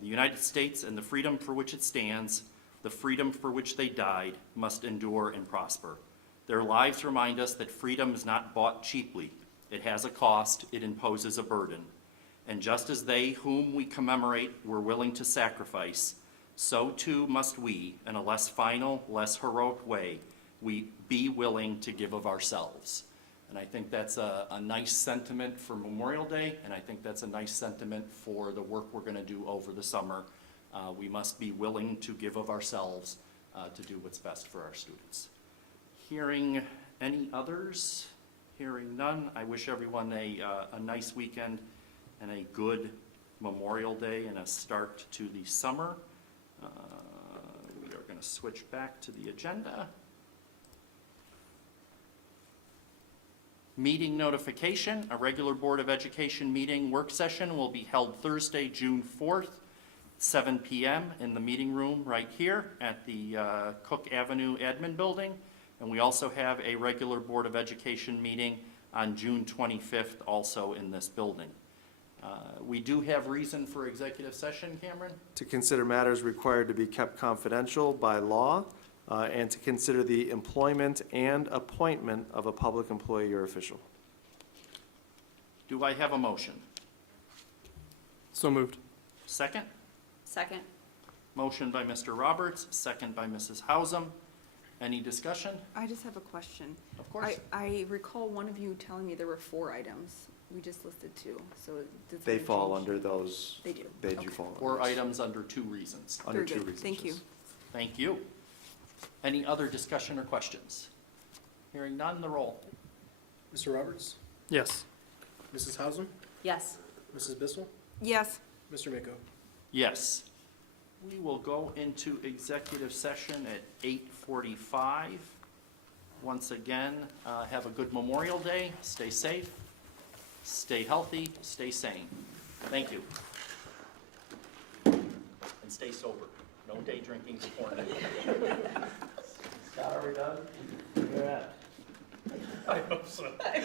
the United States and the freedom for which it stands, the freedom for which they died, must endure and prosper. Their lives remind us that freedom is not bought cheaply. It has a cost, it imposes a burden. And just as they whom we commemorate were willing to sacrifice, so too must we, in a less final, less heroic way, we be willing to give of ourselves. And I think that's a nice sentiment for Memorial Day, and I think that's a nice sentiment for the work we're going to do over the summer. We must be willing to give of ourselves to do what's best for our students. Hearing any others? Hearing none, I wish everyone a nice weekend and a good Memorial Day and a start to the summer. We are going to switch back to the agenda. Meeting notification. A regular Board of Education meeting work session will be held Thursday, June 4th, 7 p.m. in the meeting room right here at the Cook Avenue Admin Building. And we also have a regular Board of Education meeting on June 25th, also in this building. We do have reason for executive session, Cameron? To consider matters required to be kept confidential by law, and to consider the employment and appointment of a public employee or official. Do I have a motion? So moved. Second? Second. Motion by Mr. Roberts, second by Mrs. Hausum. Any discussion? I just have a question. Of course. I recall one of you telling me there were 4 items. We just listed 2, so does They that fall change? under those. They do. They do Okay. fall. under 4 those. items under 2 reasons. Under Very 2 good. reasons. Thank you. yes. Thank you. Any other discussion or questions? Hearing none, the roll. Mr. Roberts? Yes. Mrs. Hausum? Yes. Mrs. Bissell? Yes. Mr. Miko? Yes. We will go into executive session at 8:45. Once again, have a good Memorial Day. Stay safe, stay healthy, stay sane. Thank you. And stay sober. No day drinking before noon. Scott, are we done? Where at? I hope so.